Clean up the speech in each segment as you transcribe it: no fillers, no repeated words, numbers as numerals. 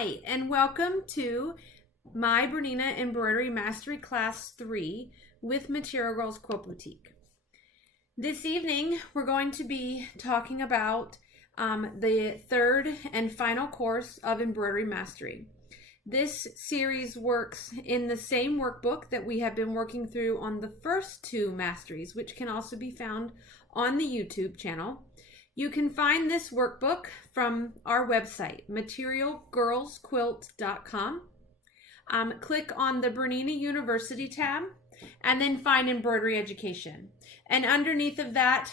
Hi, and welcome to my BERNINA Embroidery Mastery Class 3 with Material Girls Quilt Boutique. This evening, we're going to be talking about the third and final course of Embroidery Mastery. This series works in the same workbook that we have been working through on the first two masteries, which can also be found on the YouTube channel. You can find this workbook from our website, materialgirlsquilt.com. Click on the Bernina University tab and then find Embroidery Education. And underneath of that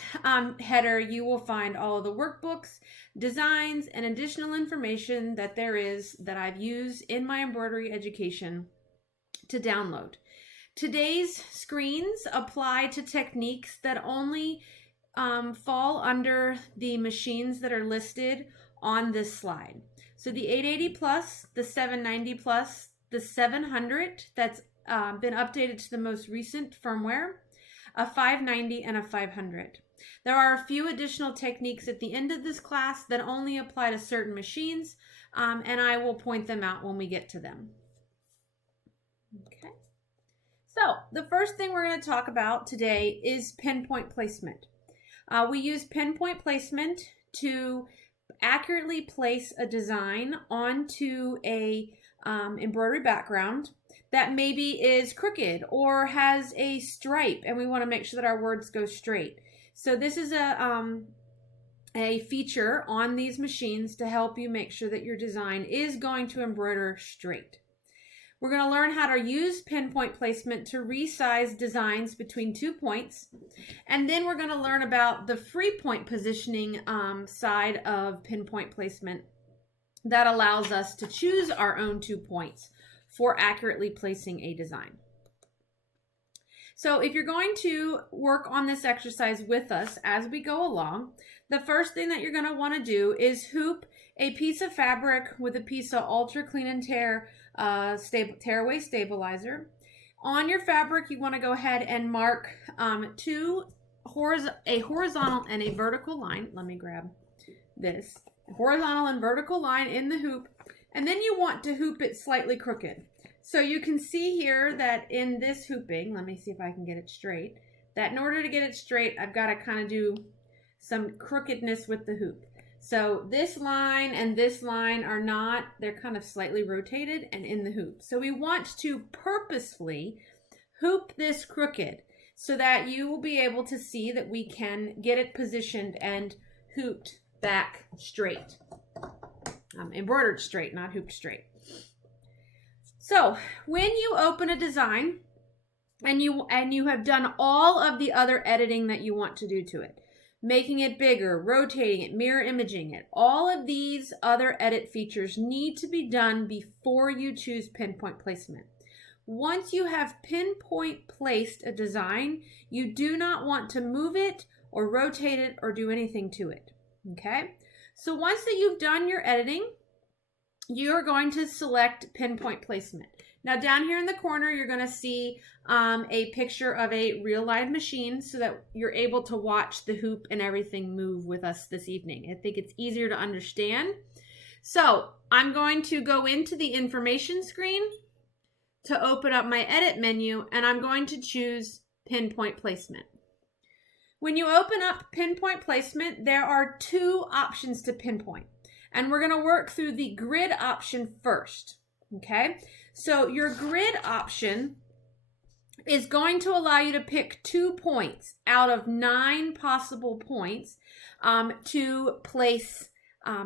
header, you will find all of the workbooks, designs, and additional information that there is that I've used in my embroidery education to download. Today's screens apply to techniques that only fall under the machines that are listed on this slide. So the 880 plus, the 790 plus, the 700 that's been updated to the most recent firmware, a 590 and a 500. There are a few additional techniques at the end of this class that only apply to certain machines, and I will point them out when we get to them. Okay. So the first thing we're going to talk about today is pinpoint placement. We use pinpoint placement to accurately place a design onto a embroidery background that maybe is crooked or has a stripe, and we want to make sure that our words go straight. So this is a feature on these machines to help you make sure that your design is going to embroider straight. We're going to learn how to use pinpoint placement to resize designs between 2 points. And then we're going to learn about the free point positioning side of pinpoint placement that allows us to choose our own 2 points for accurately placing a design. So if you're going to work on this exercise with us as we go along, the first thing that you're going to want to do is hoop a piece of fabric with a piece of Ultra Clean and Tear tearaway stabilizer. On your fabric, you want to go ahead and mark a horizontal and a vertical line. Let me grab this. A horizontal and vertical line in the hoop, and then you want to hoop it slightly crooked. So you can see here that in this hooping, let me see if I can get it straight, that in order to get it straight, I've got to kind of do some crookedness with the hoop. So this line and this line are not, they're kind of slightly rotated and in the hoop. So we want to purposefully hoop this crooked so that you will be able to see that we can get it positioned and hooped back straight. Embroidered straight, not hooped straight. So when you open a design and you have done all of the other editing that you want to do to it, making it bigger, rotating it, mirror imaging it, all of these other edit features need to be done before you choose pinpoint placement. Once you have pinpoint placed a design, you do not want to move it or rotate it or do anything to it. Okay? So once that you've done your editing, you're going to select pinpoint placement. Now down here in the corner, you're going to see a picture of a real live machine so that you're able to watch the hoop and everything move with us this evening. I think it's easier to understand. So I'm going to go into the information screen to open up my edit menu, and I'm going to choose pinpoint placement. When you open up pinpoint placement, there are 2 options to pinpoint. And we're going to work through the grid option first, okay? So your grid option is going to allow you to pick 2 points out of 9 possible points to place,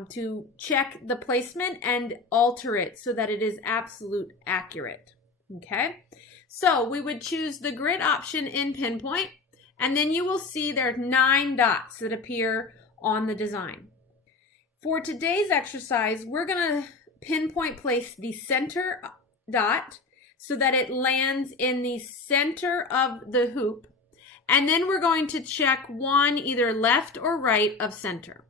to check the placement and alter it so that it is absolute accurate, okay? So we would choose the grid option in pinpoint, and then you will see there are 9 dots that appear on the design. For today's exercise, we're going to pinpoint place the center dot so that it lands in the center of the hoop. And then we're going to check one either left or right of center.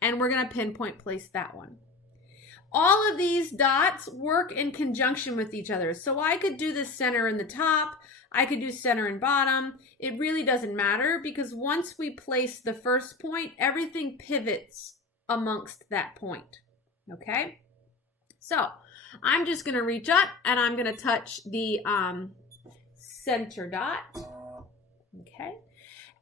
And we're going to pinpoint place that one. All of these dots work in conjunction with each other. So I could do the center in the top. I could do center and bottom. It really doesn't matter because once we place the first point, everything pivots amongst that point. Okay? So I'm just going to reach up and I'm going to touch the center dot. Okay.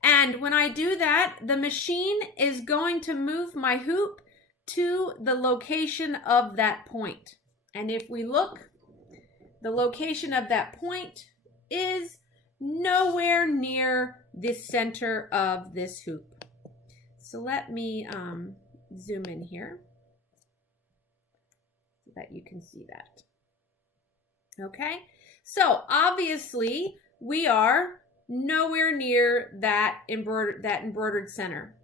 And when I do that, the machine is going to move my hoop to the location of that point. And if we look, the location of that point is nowhere near the center of this hoop. So let me zoom in here so that you can see that. Okay, so obviously we are nowhere near that embroidered center.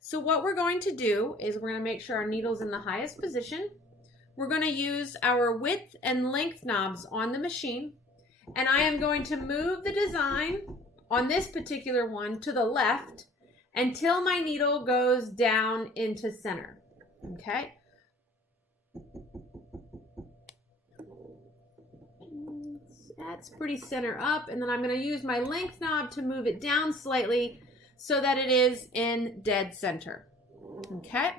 So what we're going to do is we're going to make sure our needle's in the highest position. We're going to use our width and length knobs on the machine, and I am going to move the design on this particular one to the left until my needle goes down into center. Okay. That's pretty center up, and then I'm going to use my length knob to move it down slightly so that it is in dead center. Okay.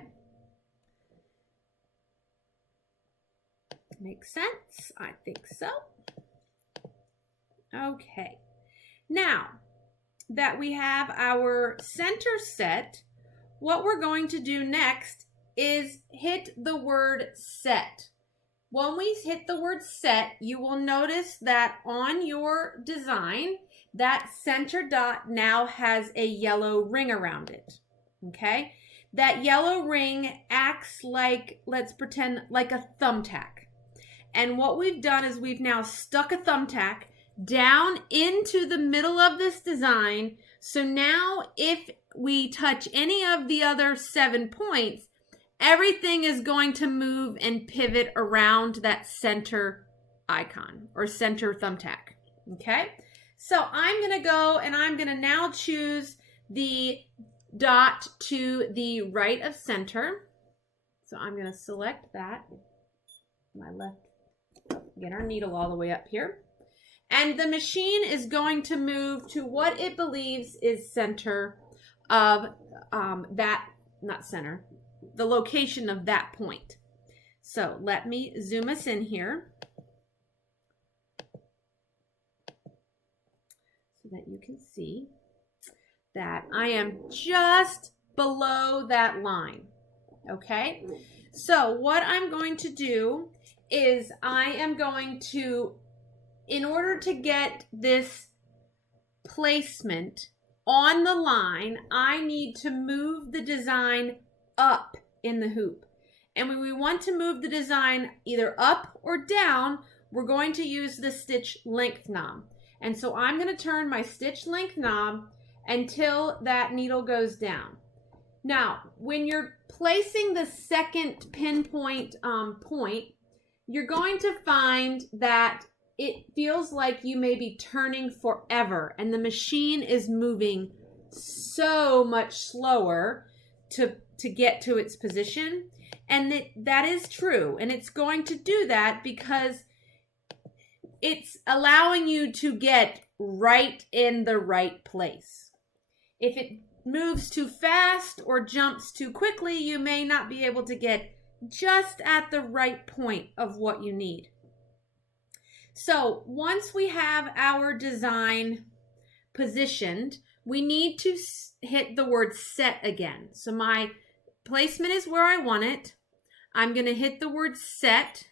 Makes sense? I think so. Okay. Now that we have our center set, what we're going to do next is hit the word set. When we hit the word set, you will notice that on your design, that center dot now has a yellow ring around it. Okay? That yellow ring acts like, let's pretend, like a thumbtack. And what we've done is we've now stuck a thumbtack down into the middle of this design. So now if we touch any of the other 7 points, everything is going to move and pivot around that center icon or center thumbtack. Okay? So I'm going to go and I'm going to now choose the dot to the right of center. So I'm going to select that. My left. Get our needle all the way up here. And the machine is going to move to what it believes is center of the location of that point. So let me zoom us in here so that you can see that I am just below that line. Okay, so what I'm going to do is I am going to, in order to get this placement on the line, I need to move the design up in the hoop. And when we want to move the design either up or down, we're going to use the stitch length knob. And so I'm going to turn my stitch length knob until that needle goes down. Now, when you're placing the second pinpoint point, you're going to find that it feels like you may be turning forever and the machine is moving so much slower to get to its position. And that is true. And it's going to do that because it's allowing you to get right in the right place. If it moves too fast or jumps too quickly, you may not be able to get just at the right point of what you need. So once we have our design positioned, we need to hit the word set again. So my placement is where I want it. I'm going to hit the word set.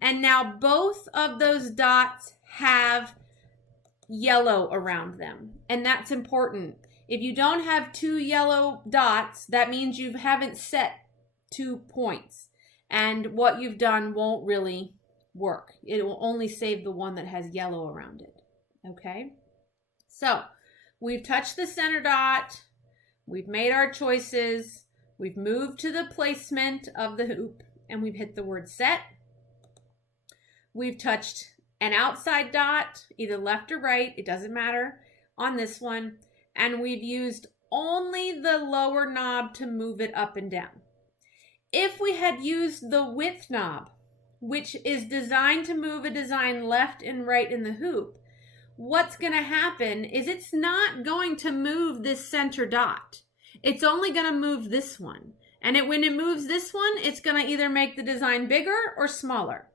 And now both of those dots have yellow around them. And that's important. If you don't have 2 yellow dots, that means you haven't set 2 points. And what you've done won't really work. It will only save the one that has yellow around it. Okay? So we've touched the center dot. We've made our choices. We've moved to the placement of the hoop. And we've hit the word set. We've touched an outside dot, either left or right. It doesn't matter on this one. And we've used only the lower knob to move it up and down. If we had used the width knob, which is designed to move a design left and right in the hoop, what's going to happen is it's not going to move this center dot. It's only going to move this one. And when it moves this one, it's going to either make the design bigger or smaller.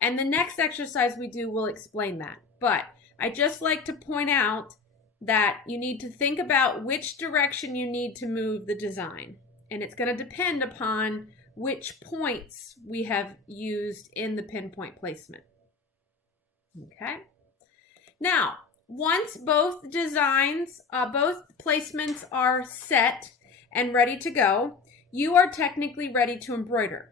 And the next exercise we do will explain that. But I just like to point out that you need to think about which direction you need to move the design. And it's going to depend upon which points we have used in the pinpoint placement. Okay. Now, once both designs, both placements are set and ready to go, you are technically ready to embroider.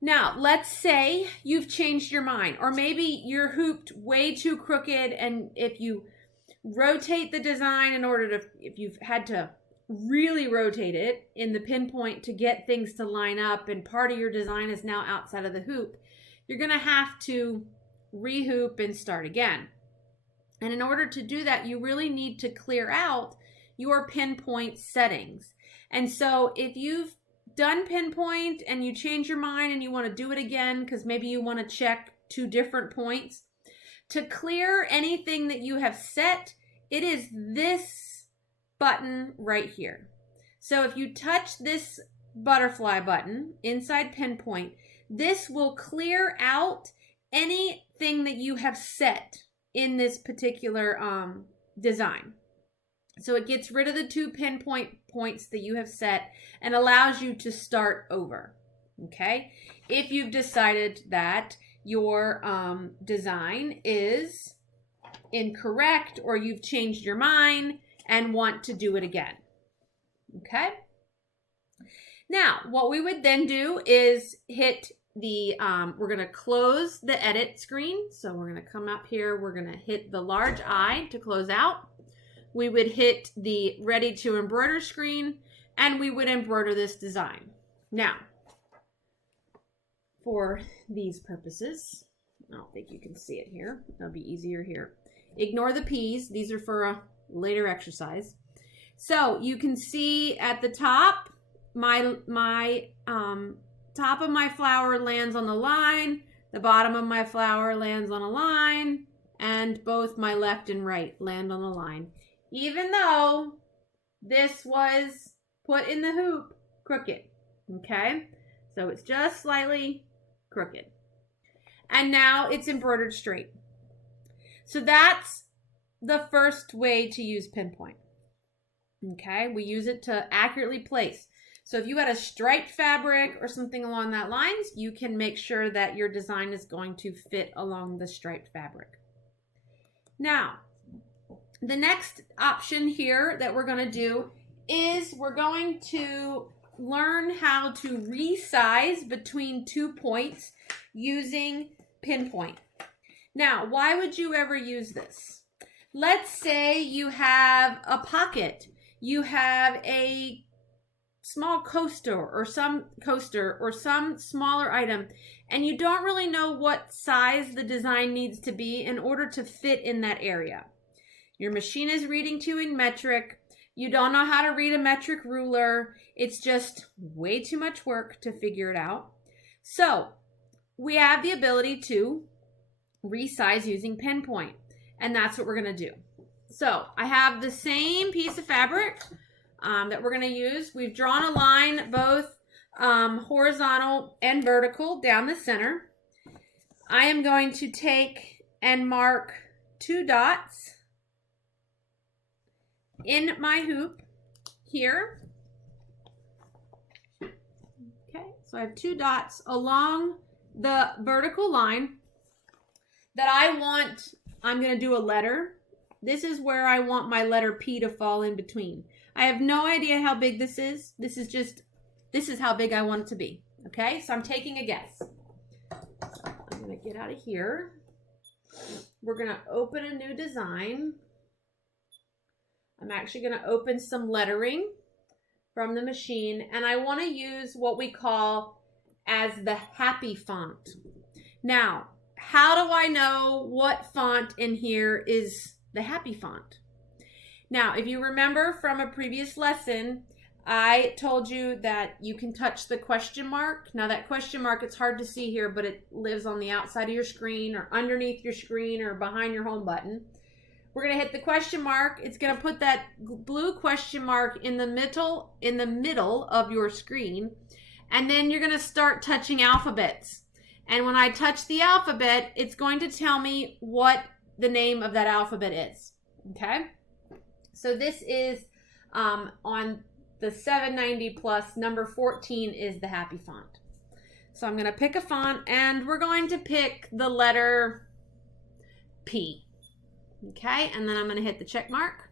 Now, let's say you've changed your mind, or maybe you're hooped way too crooked, and if you rotate the design if you've had to really rotate it in the pinpoint to get things to line up and part of your design is now outside of the hoop, you're going to have to rehoop and start again. And in order to do that, you really need to clear out your pinpoint settings. And so if you've done pinpoint and you change your mind and you want to do it again because maybe you want to check 2 different points, to clear anything that you have set, it is this button right here. So if you touch this butterfly button inside pinpoint, this will clear out anything that you have set in this particular design. So it gets rid of the 2 pinpoint points that you have set and allows you to start over. Okay? If you've decided that your design is incorrect or you've changed your mind and want to do it again. Okay? Now, what we would then do is hit the, we're going to close the edit screen. So we're going to come up here. We're going to hit the large I to close out. We would hit the ready to embroider screen and we would embroider this design. Now, for these purposes, I don't think you can see it here. That'll be easier here. Ignore the P's. These are for a later exercise. So you can see at the top, my top of my flower lands on the line, the bottom of my flower lands on a line, and both my left and right land on the line. Even though this was put in the hoop crooked, okay? So it's just slightly crooked. And now it's embroidered straight. So that's the first way to use pinpoint, okay? We use it to accurately place. So if you had a striped fabric or something along that lines, you can make sure that your design is going to fit along the striped fabric. Now, the next option here that we're going to do is we're going to learn how to resize between 2 points using pinpoint. Now, why would you ever use this? Let's say you have a pocket, you have a small coaster or some smaller item, and you don't really know what size the design needs to be in order to fit in that area. Your machine is reading to you in metric. You don't know how to read a metric ruler. It's just way too much work to figure it out. So we have the ability to resize using pinpoint, and that's what we're going to do. So I have the same piece of fabric that we're going to use. We've drawn a line both horizontal and vertical down the center. I am going to take and mark 2 dots in my hoop here. Okay, so I have 2 dots along the vertical line that I'm going to do a letter. This is where I want my letter P to fall in between. I have no idea how big this is. This is how big I want it to be. Okay, so I'm taking a guess. So I'm going to get out of here. We're going to open a new design. I'm actually going to open some lettering from the machine, and I want to use what we call as the happy font. Now, how do I know what font in here is the happy font? Now, if you remember from a previous lesson, I told you that you can touch the question mark. Now that question mark, it's hard to see here, but it lives on the outside of your screen or underneath your screen or behind your home button. We're going to hit the question mark. It's going to put that blue question mark in the middle of your screen. And then you're going to start touching alphabets. And when I touch the alphabet, it's going to tell me what the name of that alphabet is. Okay? So this is on the 790 plus, number 14 is the happy font. So I'm going to pick a font, and we're going to pick the letter P. Okay, and then I'm going to hit the check mark.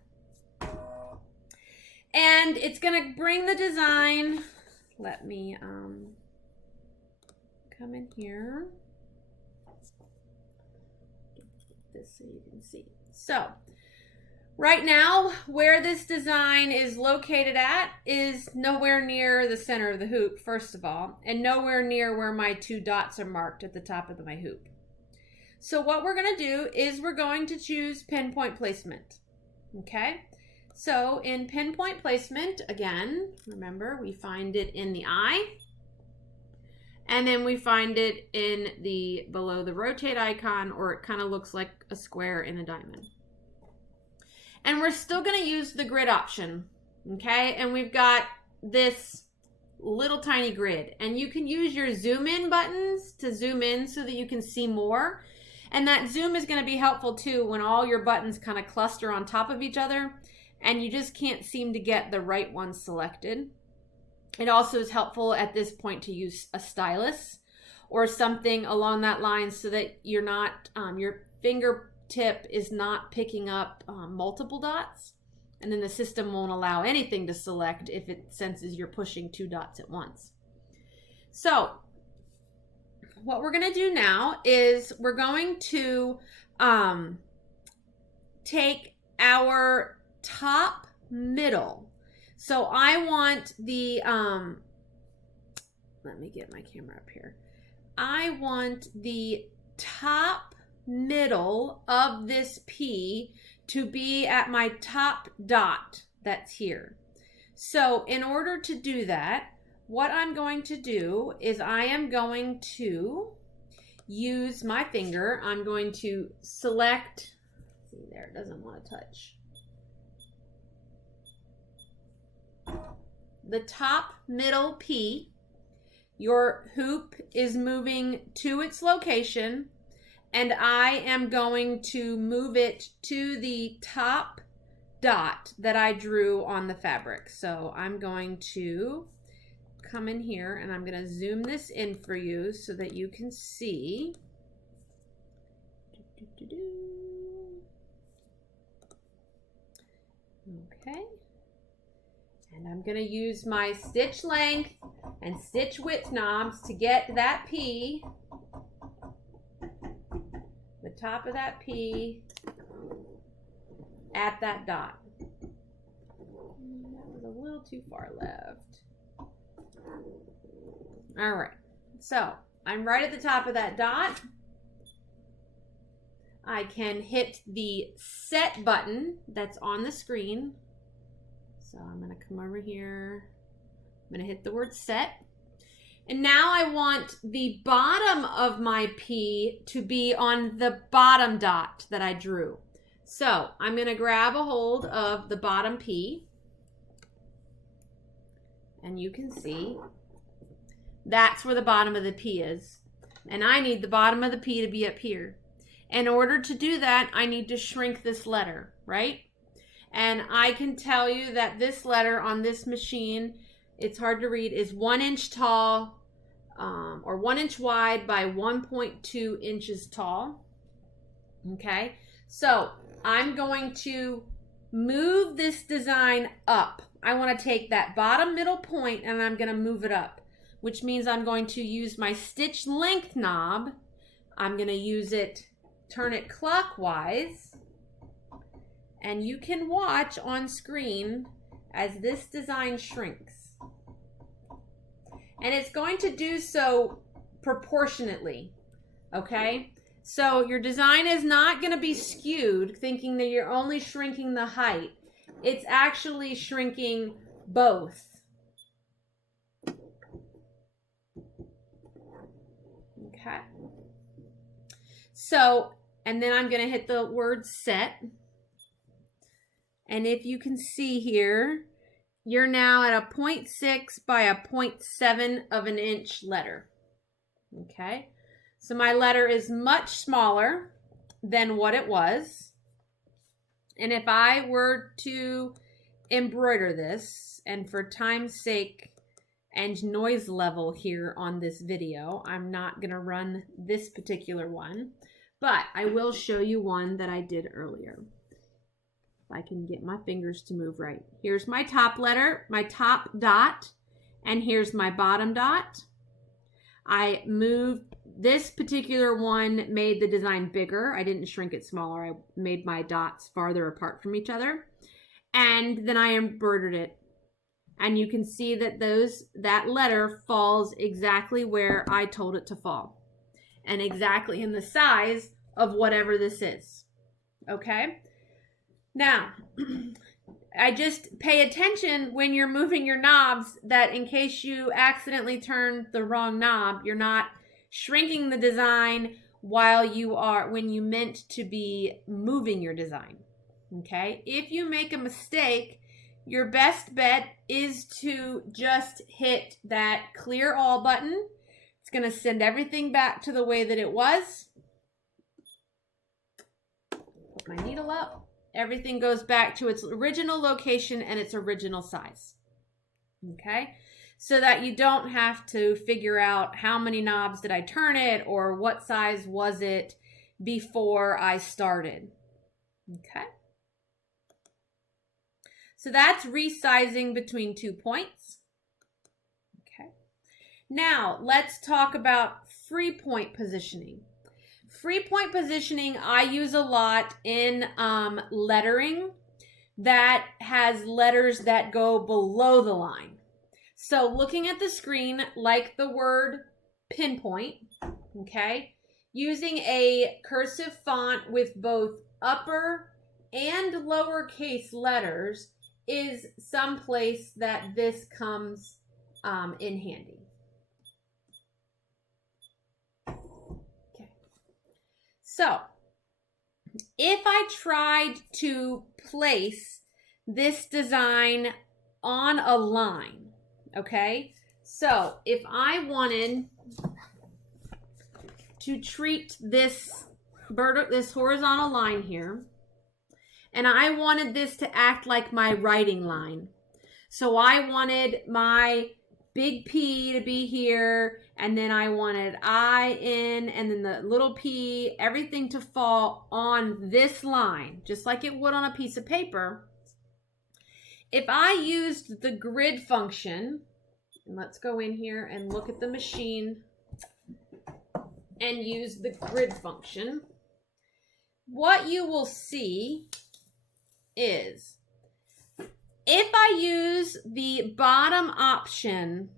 And it's going to bring the design. Let me come in here. Get this so you can see. So right now, where this design is located at is nowhere near the center of the hoop, first of all, and nowhere near where my 2 dots are marked at the top of my hoop. So what we're going to do is we're going to choose pinpoint placement. Okay? So in pinpoint placement, again, remember, we find it in the eye, and then we find it in the below the rotate icon, or it kind of looks like a square in a diamond. And we're still going to use the grid option, okay? And we've got this little tiny grid, and you can use your zoom in buttons to zoom in so that you can see more. And that zoom is going to be helpful too when all your buttons kind of cluster on top of each other and you just can't seem to get the right one selected. It also is helpful at this point to use a stylus or something along that line so that you're not, your fingertip is not picking up multiple dots, and then the system won't allow anything to select if it senses you're pushing 2 dots at once. So what we're going to do now is we're going to take our top middle. So I want the, let me get my camera up here. I want the top middle of this P to be at my top dot that's here. So in order to do that, what I'm going to do is I am going to use my finger. I'm going to select, see there, it doesn't want to touch. The top middle P. Your hoop is moving to its location, and I am going to move it to the top dot that I drew on the fabric. So I'm going to come in here and I'm going to zoom this in for you so that you can see. Okay. And I'm going to use my stitch length and stitch width knobs to get that P, the top of that P, at that dot. That was a little too far left. All right, so I'm right at the top of that dot. I can hit the set button that's on the screen. So I'm going to come over here. I'm going to hit the word set. And now I want the bottom of my P to be on the bottom dot that I drew. So I'm going to grab a hold of the bottom P. And you can see that's where the bottom of the P is. And I need the bottom of the P to be up here. In order to do that, I need to shrink this letter, right? And I can tell you that this letter on this machine, it's hard to read, is 1 inch tall, or 1 inch wide by 1.2 inches tall. Okay, so I'm going to move this design up. I want to take that bottom middle point and I'm going to move it up, which means I'm going to use my stitch length knob. I'm going to use it, turn it clockwise, and you can watch on screen as this design shrinks. And it's going to do so proportionately, okay? So your design is not going to be skewed, thinking that you're only shrinking the height. It's actually shrinking both. Okay. So, and then I'm going to hit the word set. And if you can see here, you're now at a 0.6 by a 0.7 of an inch letter. Okay, so my letter is much smaller than what it was. And if I were to embroider this, and for time's sake and noise level here on this video, I'm not going to run this particular one, but I will show you one that I did earlier. If I can get my fingers to move right. Here's my top letter, my top dot, and here's my bottom dot. I moved this particular one, made the design bigger. I didn't shrink it smaller. I made my dots farther apart from each other. And then I embroidered it. And you can see that that letter falls exactly where I told it to fall. And exactly in the size of whatever this is. Okay? Now, I just pay attention when you're moving your knobs that in case you accidentally turn the wrong knob, you're not shrinking the design when you meant to be moving your design. Okay? If you make a mistake, your best bet is to just hit that clear all button. It's going to send everything back to the way that it was. Put my needle up. Everything goes back to its original location and its original size. Okay? So that you don't have to figure out how many knobs did I turn it or what size was it before I started. Okay? So that's resizing between 2 points. Okay. Now, let's talk about free point positioning. Free point positioning I use a lot in lettering that has letters that go below the line. So looking at the screen, like the word pinpoint, okay, using a cursive font with both upper and lowercase letters is some place that this comes in handy. Okay. So, if I tried to place this design on a line, okay? So, if I wanted to treat this horizontal line here, and I wanted this to act like my writing line. So I wanted my big P to be here, and then I wanted I in, and then the little p, everything to fall on this line, just like it would on a piece of paper. If I used the grid function, and let's go in here and look at the machine and use the grid function, what you will see is if I use the bottom option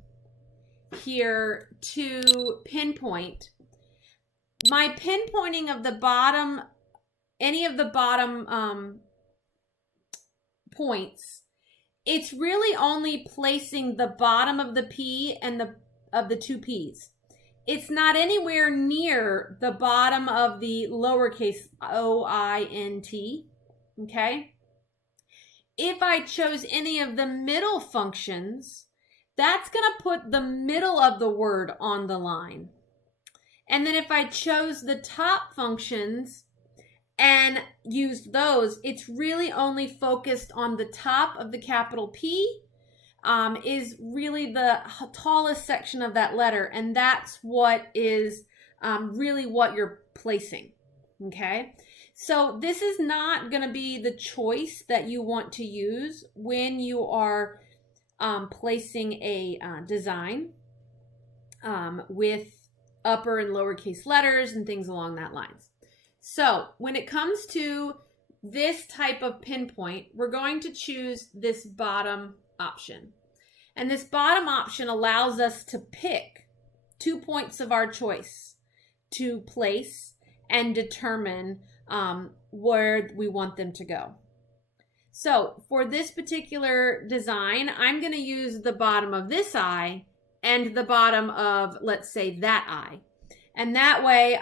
here to pinpoint, my pinpointing of the bottom, any of the bottom points, it's really only placing the bottom of the P and of the two P's. It's not anywhere near the bottom of the lowercase OINT, okay? If I chose any of the middle functions, that's going to put the middle of the word on the line. And then if I chose the top functions and used those, it's really only focused on the top of the capital P, is really the tallest section of that letter. And that's what is really what you're placing, okay? So this is not going to be the choice that you want to use when you are placing a design with upper and lowercase letters and things along that lines. So when it comes to this type of pinpoint, we're going to choose this bottom option. And this bottom option allows us to pick 2 points of our choice to place and determine where we want them to go. So for this particular design, I'm going to use the bottom of this eye and the bottom of, let's say, that eye. And that way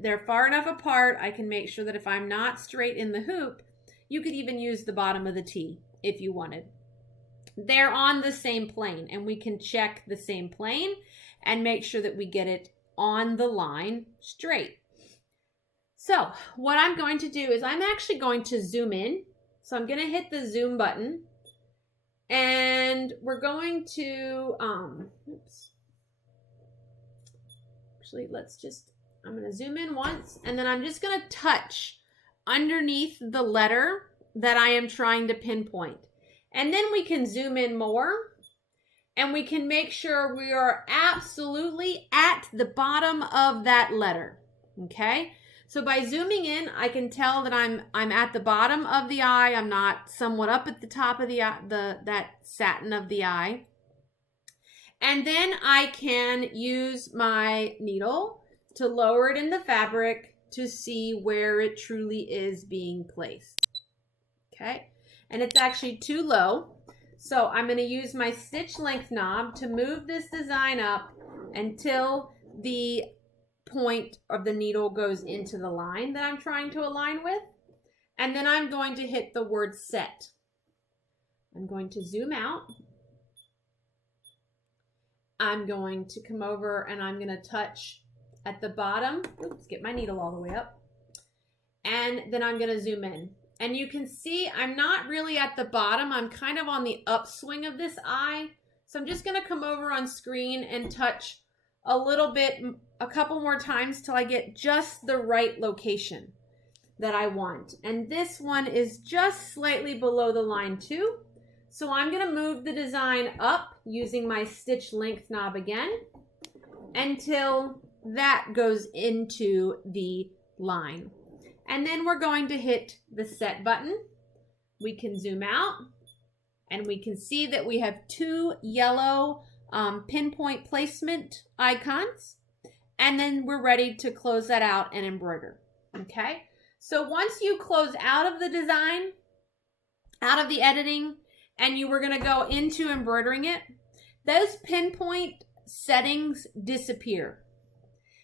they're far enough apart, I can make sure that if I'm not straight in the hoop, You could even use the bottom of the T if you wanted. They're on the same plane, and we can check the same plane and make sure that we get it on the line straight. So what I'm going to do is I'm actually going to zoom in. So I'm going to hit the zoom button, and we're going to, actually, I'm going to zoom in once, and then I'm just going to touch underneath the letter that I am trying to pinpoint. And then we can zoom in more, and we can make sure we are absolutely at the bottom of that letter. Okay? So by zooming in, I can tell that I'm at the bottom of the eye. I'm not somewhat up at the top of the eye, that satin of the eye. And then I can use my needle to lower it in the fabric to see where it truly is being placed. Okay? And it's actually too low. So I'm going to use my stitch length knob to move this design up until the point of the needle goes into the line that I'm trying to align with. And then I'm going to hit the word set. I'm going to zoom out. I'm going to come over and I'm going to touch at the bottom. Oops, get my needle all the way up. And then I'm going to zoom in. And you can see I'm not really at the bottom. I'm kind of on the upswing of this eye. So I'm just going to come over on screen and touch a little bit, a couple more times till I get just the right location that I want. And this one is just slightly below the line too. So I'm going to move the design up using my stitch length knob again until that goes into the line. And then we're going to hit the set button. We can zoom out and we can see that we have two yellow pinpoint placement icons. And then we're ready to close that out and embroider. Okay. So once you close out of the design, out of the editing, and you were going to go into embroidering it, those pinpoint settings disappear.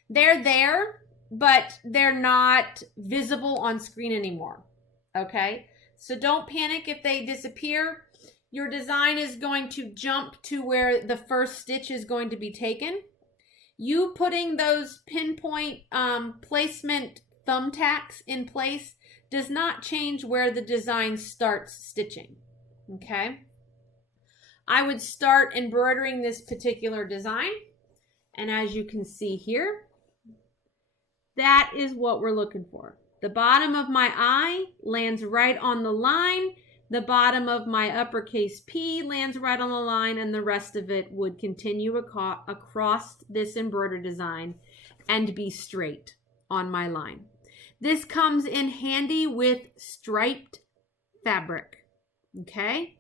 They're there, but they're not visible on screen anymore. Okay? So don't panic if they disappear. Your design is going to jump to where the first stitch is going to be taken. You putting those pinpoint placement thumbtacks in place does not change where the design starts stitching. Okay? I would start embroidering this particular design. And as you can see here, that is what we're looking for. The bottom of my I lands right on the line. The bottom of my uppercase P lands right on the line, and the rest of it would continue across this embroidered design and be straight on my line. This comes in handy with striped fabric. Okay?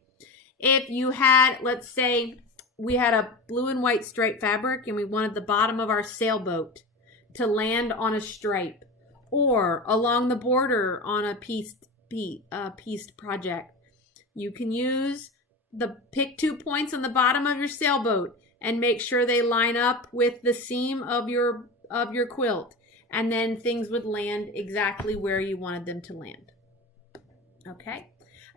If you had, let's say we had a blue and white striped fabric and we wanted the bottom of our sailboat to land on a stripe or along the border on a pieced project, you can use pick 2 points on the bottom of your sailboat and make sure they line up with the seam of your quilt, and then things would land exactly where you wanted them to land. Okay?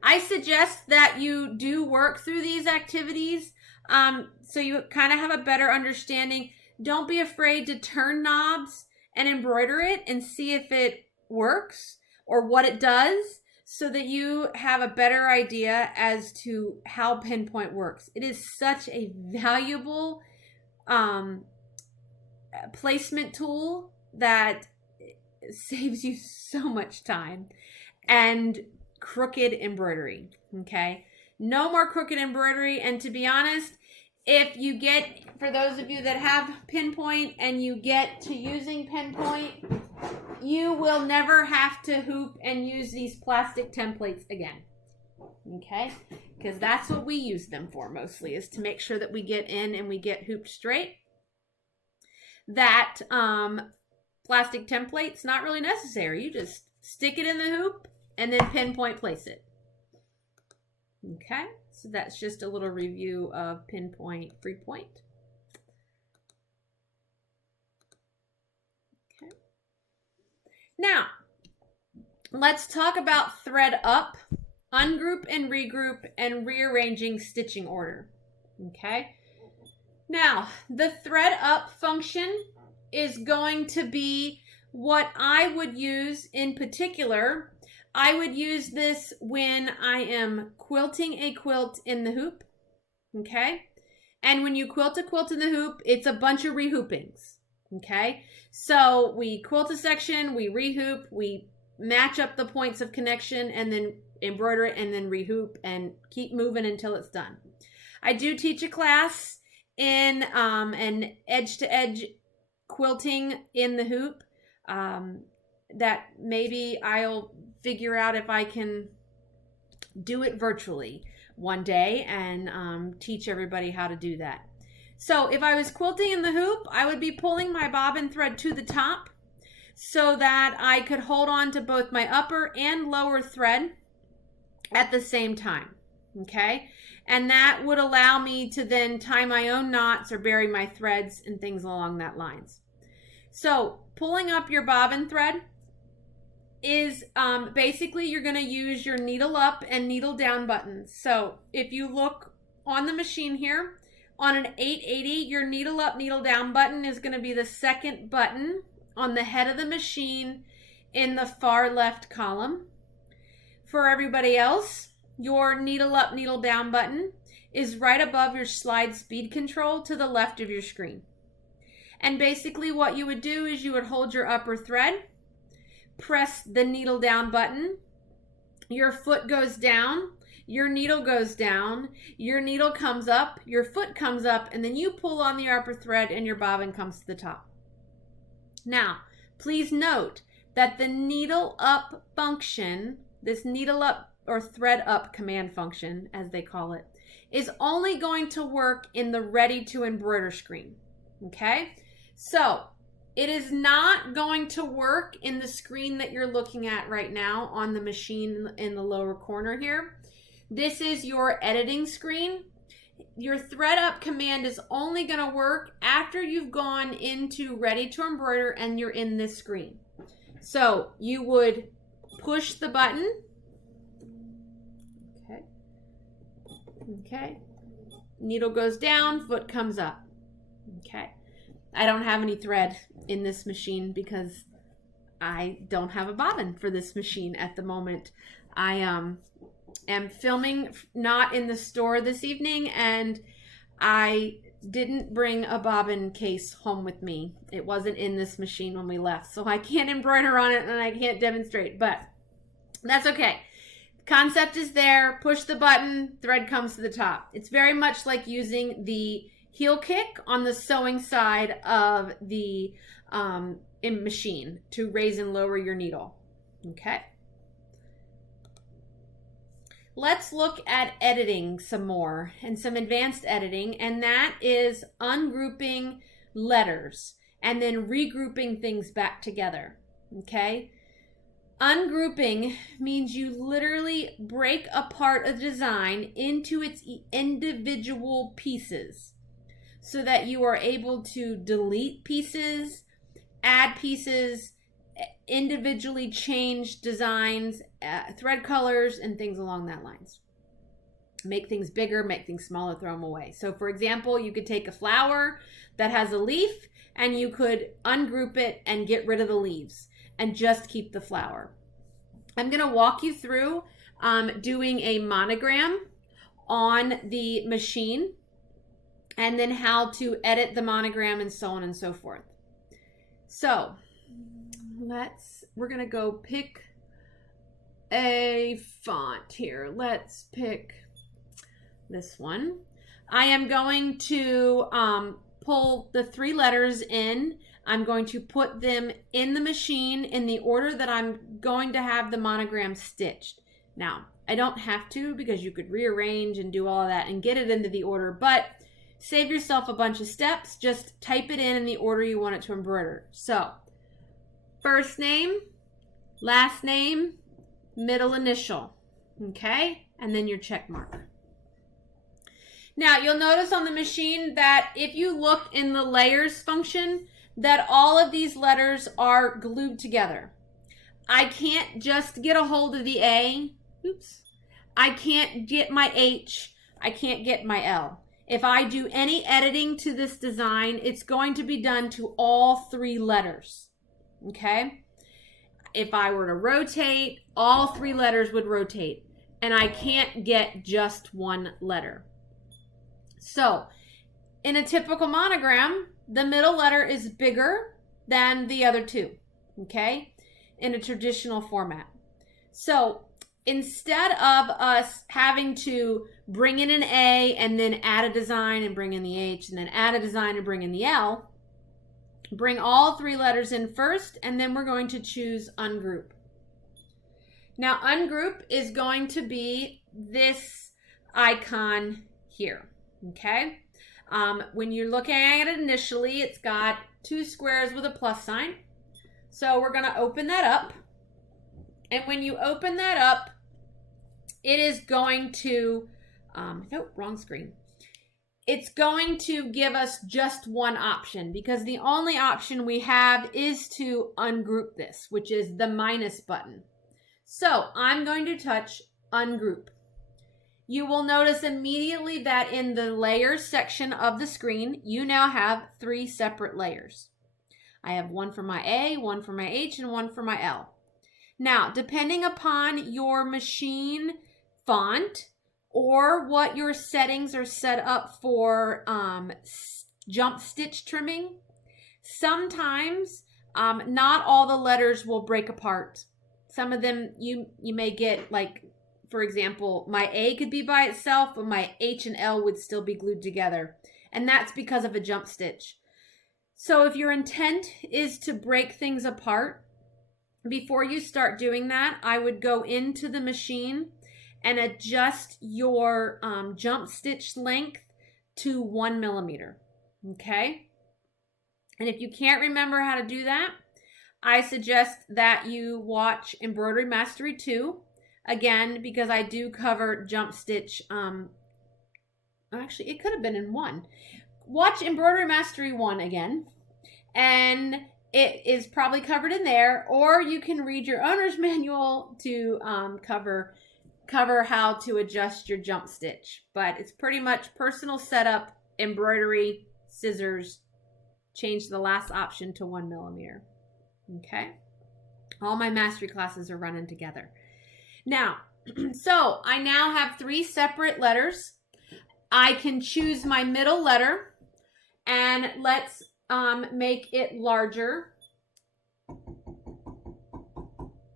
I suggest that you do work through these activities so you kind of have a better understanding. Don't be afraid to turn knobs and embroider it and see if it works or what it does, so that you have a better idea as to how Pinpoint works. It is such a valuable placement tool that saves you so much time and crooked embroidery. Okay? No more crooked embroidery. And to be honest, if you get, for those of you that have Pinpoint and you get to using Pinpoint, you will never have to hoop and use these plastic templates again. Okay? Because that's what we use them for mostly, is to make sure that we get in and we get hooped straight. That plastic template's not really necessary. You just stick it in the hoop and then pinpoint place it. Okay? So that's just a little review of Pinpoint free point. Okay. Now, let's talk about thread up, ungroup and regroup, and rearranging stitching order. Okay. Now, the thread up function is going to be what I would use in particular. I would use this when I am quilting a quilt in the hoop. Okay. And when you quilt a quilt in the hoop, it's a bunch of rehoopings. Okay. So we quilt a section, we rehoop, we match up the points of connection, and then embroider it, and then rehoop, and keep moving until it's done. I do teach a class in an edge-to-edge quilting in the hoop that maybe I'll figure out if I can do it virtually one day and teach everybody how to do that. So if I was quilting in the hoop, I would be pulling my bobbin thread to the top so that I could hold on to both my upper and lower thread at the same time. Okay. And that would allow me to then tie my own knots or bury my threads and things along that lines. So pulling up your bobbin thread is basically you're going to use your needle up and needle down buttons. So if you look on the machine here, on an 880, your needle up, needle down button is going to be the second button on the head of the machine in the far left column. For everybody else, your needle up, needle down button is right above your slide speed control to the left of your screen. And basically what you would do is you would hold your upper thread, press the needle down button, your foot goes down, your needle goes down, your needle comes up, your foot comes up, and then you pull on the upper thread and your bobbin comes to the top. Now, please note that the needle up function, this needle up or thread up command function, as they call it, is only going to work in the ready to embroider screen. Okay? So, it is not going to work in the screen that you're looking at right now on the machine in the lower corner here. This is your editing screen. Your thread up command is only going to work after you've gone into ready to embroider and you're in this screen. So you would push the button. Okay. Needle goes down, foot comes up. Okay. I don't have any thread in this machine because I don't have a bobbin for this machine at the moment. I am filming not in the store this evening, and I didn't bring a bobbin case home with me. It wasn't in this machine when we left, so I can't embroider on it and I can't demonstrate, but that's okay. Concept is there. Push the button, thread comes to the top. It's very much like using the heel kick on the sewing side of the machine to raise and lower your needle. Okay. Let's look at editing some more and some advanced editing, and that is ungrouping letters and then regrouping things back together. Okay. Ungrouping means you literally break apart a design into its individual pieces so that you are able to delete pieces, add pieces, individually change designs, thread colors, and things along that lines. Make things bigger, make things smaller, throw them away. So for example, you could take a flower that has a leaf and you could ungroup it and get rid of the leaves and just keep the flower. I'm going to walk you through doing a monogram on the machine and then how to edit the monogram and so on and so forth. So we're going to go pick a font here. Let's pick this one. I am going to pull the 3 letters in. I'm going to put them in the machine in the order that I'm going to have the monogram stitched. Now, I don't have to because you could rearrange and do all of that and get it into the order, but save yourself a bunch of steps. Just type it in the order you want it to embroider. So, first name, last name, middle initial, okay? And then your check mark. Now, you'll notice on the machine that if you look in the layers function, that all of these letters are glued together. I can't just get a hold of the A. Oops. I can't get my H. I can't get my L. If I do any editing to this design, it's going to be done to all 3 letters. Okay? If I were to rotate, all 3 letters would rotate. And I can't get just 1 letter. So, in a typical monogram, the middle letter is bigger than the other 2. Okay? In a traditional format. So, instead of us having to bring in an A and then add a design and bring in the H and then add a design and bring in the L, bring all 3 letters in first, and then we're going to choose ungroup. Now, ungroup is going to be this icon here, okay? When you're looking at it initially, it's got 2 squares with a plus sign. So we're going to open that up. And when you open that up, it is going to, nope, wrong screen. It's going to give us just one option because the only option we have is to ungroup this, which is the minus button. So I'm going to touch ungroup. You will notice immediately that in the layers section of the screen, you now have 3 separate layers. I have one for my A, one for my H, and one for my L. Now, depending upon your machine font or what your settings are set up for jump stitch trimming, sometimes not all the letters will break apart. Some of them you may get, like, for example, my A could be by itself, but my H and L would still be glued together. And that's because of a jump stitch. So if your intent is to break things apart, before you start doing that, I would go into the machine and adjust your jump stitch length to 1 millimeter. Okay? And if you can't remember how to do that, I suggest that you watch Embroidery Mastery 2. Again, because I do cover jump stitch. Actually, it could have been in 1. Watch Embroidery Mastery 1 again. And it is probably covered in there. Or you can read your owner's manual to cover how to adjust your jump stitch. But it's pretty much personal setup, embroidery, scissors, change the last option to 1 millimeter. Okay? All my mastery classes are running together. Now, so I now have 3 separate letters. I can choose my middle letter, and let's make it larger.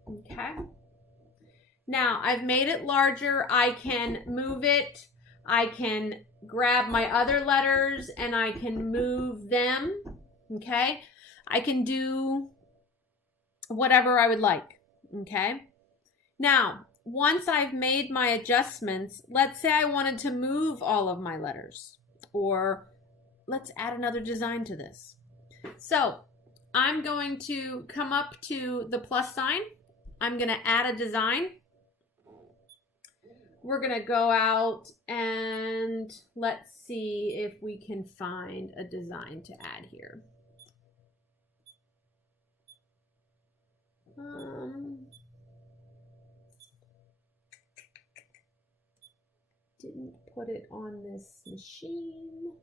Okay. Now, I've made it larger. I can move it. I can grab my other letters and I can move them. Okay. I can do whatever I would like. Okay. Now, once I've made my adjustments, let's say I wanted to move all of my letters, or let's add another design to this. So I'm going to come up to the plus sign. I'm going to add a design. We're going to go out and let's see if we can find a design to add here. Didn't put it on this machine.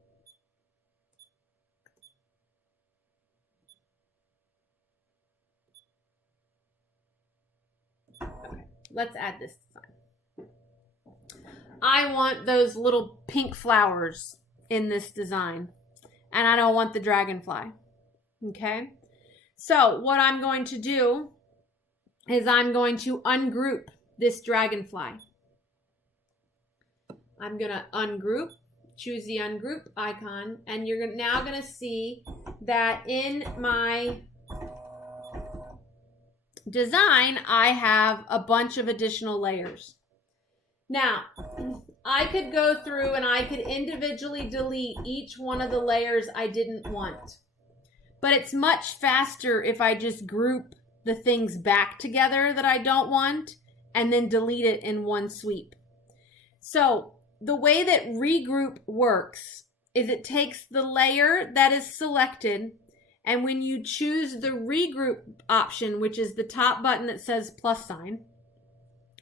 Okay, let's add this design. I want those little pink flowers in this design, and I don't want the dragonfly. Okay, so what I'm going to do is I'm going to ungroup this dragonfly. I'm going to ungroup, choose the ungroup icon, and you're now going to see that in my design, I have a bunch of additional layers. Now, I could go through and I could individually delete each one of the layers I didn't want. But it's much faster if I just group the things back together that I don't want and then delete it in one sweep. So the way that regroup works is it takes the layer that is selected And when you choose the regroup option, which is the top button that says plus sign,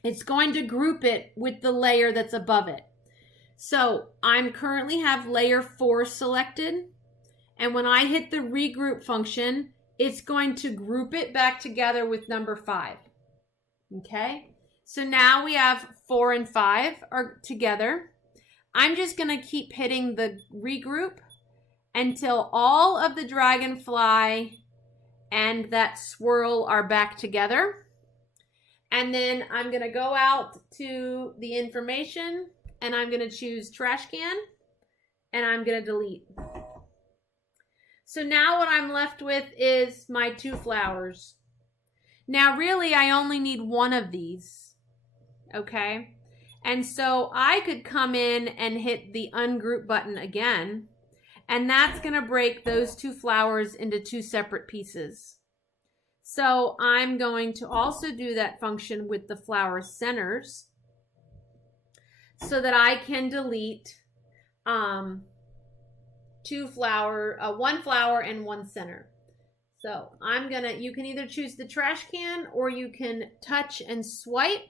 it's going to group it with the layer that's above it. So I'm currently have layer 4 selected. And when I hit the regroup function, it's going to group it back together with number 5. Okay. So now we have 4 and 5 are together. I'm just going to keep hitting the regroup until all of the dragonfly and that swirl are back together. And then I'm going to go out to the information and I'm going to choose trash can and I'm going to delete. So now what I'm left with is my 2 flowers. Now really I only need one of these. Okay. And so I could come in and hit the ungroup button again. And that's going to break those 2 flowers into 2 separate pieces. So I'm going to also do that function with the flower centers so that I can delete 1 flower and 1 center. So you can either choose the trash can or you can touch and swipe.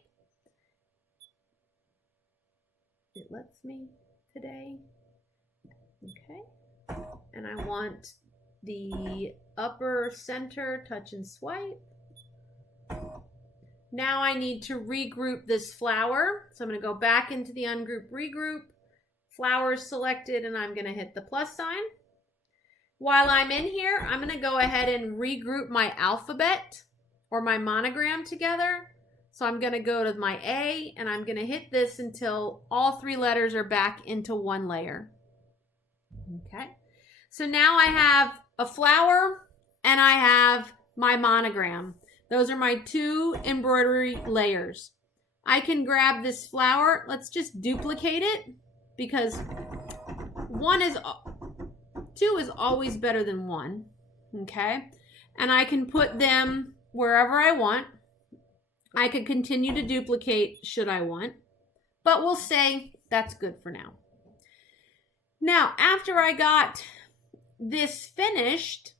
It lets me today. Okay. And I want the upper center, touch and swipe. Now I need to regroup this flower. So I'm going to go back into the ungroup regroup. Flowers selected, and I'm going to hit the plus sign. While I'm in here, I'm going to go ahead and regroup my alphabet or my monogram together. So I'm going to go to my A, and I'm going to hit this until all 3 letters are back into 1 layer. Okay. So now I have a flower and I have my monogram. Those are my 2 embroidery layers. I can grab this flower. Let's just duplicate it because 2 is always better than 1. Okay. And I can put them wherever I want. I could continue to duplicate should I want, but we'll say that's good for now. Now, after I got this finished,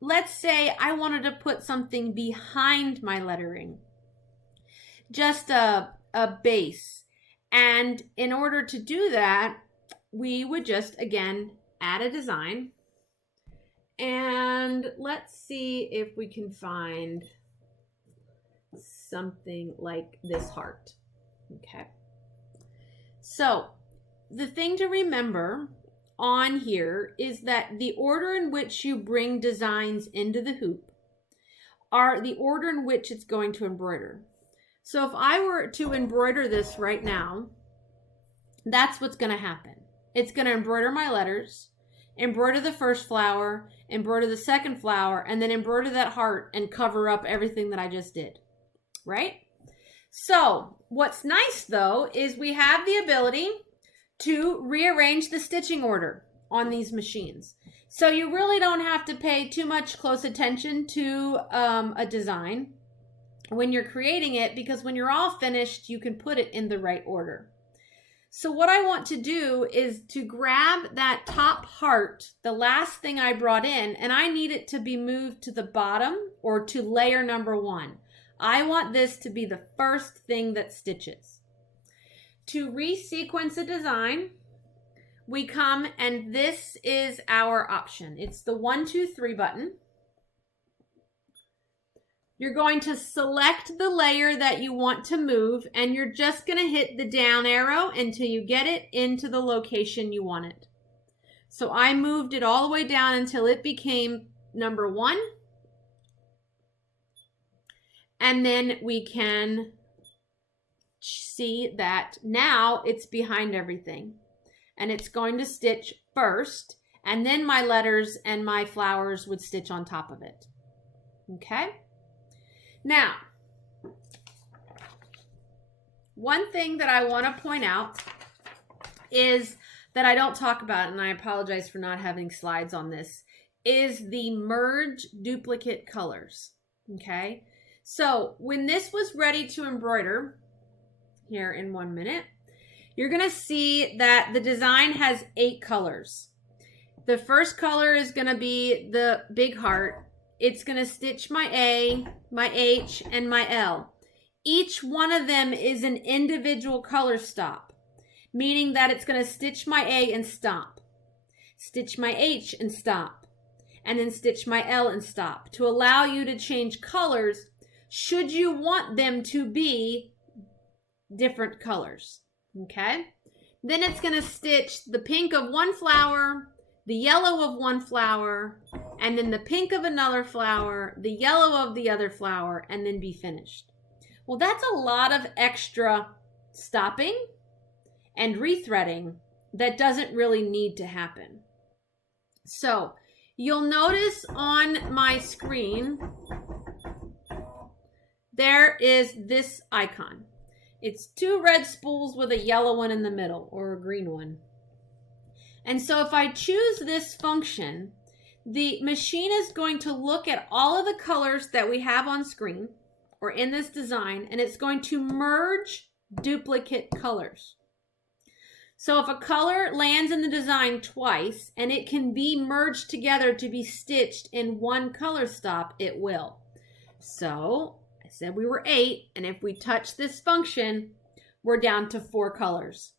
let's say I wanted to put something behind my lettering, just a base. And in order to do that, we would just, again, add a design. And let's see if we can find something like this heart. Okay. So the thing to remember on here is that the order in which you bring designs into the hoop are the order in which it's going to embroider. So if I were to embroider this right now, that's what's going to happen. It's going to embroider my letters, embroider the first flower, embroider the second flower, and then embroider that heart and cover up everything that I just did, right? So what's nice though is we have the ability to rearrange the stitching order on these machines. So you really don't have to pay too much close attention to a design when you're creating it, because when you're all finished, you can put it in the right order. So what I want to do is to grab that top heart, the last thing I brought in, and I need it to be moved to the bottom or to layer number 1. I want this to be the first thing that stitches. To resequence a design, we come and this is our option. It's the 1, 2, 3 button. You're going to select the layer that you want to move, and you're just going to hit the down arrow until you get it into the location you want it. So I moved it all the way down until it became number 1. And then we can see that now it's behind everything. And it's going to stitch first, and then my letters and my flowers would stitch on top of it. Okay? Now, one thing that I want to point out is that I don't talk about, and I apologize for not having slides on this, is the merge duplicate colors. Okay? So when this was ready to embroider, here in 1 minute, you're going to see that the design has 8 colors. The first color is going to be the big heart. It's going to stitch my A, my H, and my L. Each one of them is an individual color stop, meaning that it's going to stitch my A and stop, stitch my H and stop, and then stitch my L and stop to allow you to change colors should you want them to be different colors. Okay? Then it's going to stitch the pink of one flower, the yellow of one flower, and then the pink of another flower, the yellow of the other flower, and then be finished. Well, that's a lot of extra stopping and rethreading that doesn't really need to happen. So you'll notice on my screen, there is this icon. It's two red spools with a yellow one in the middle, or a green one. And so if I choose this function, the machine is going to look at all of the colors that we have on screen or in this design, and it's going to merge duplicate colors. So if a color lands in the design twice and it can be merged together to be stitched in one color stop, it will. So I said we were 8, and if we touch this function, we're down to 4 colors.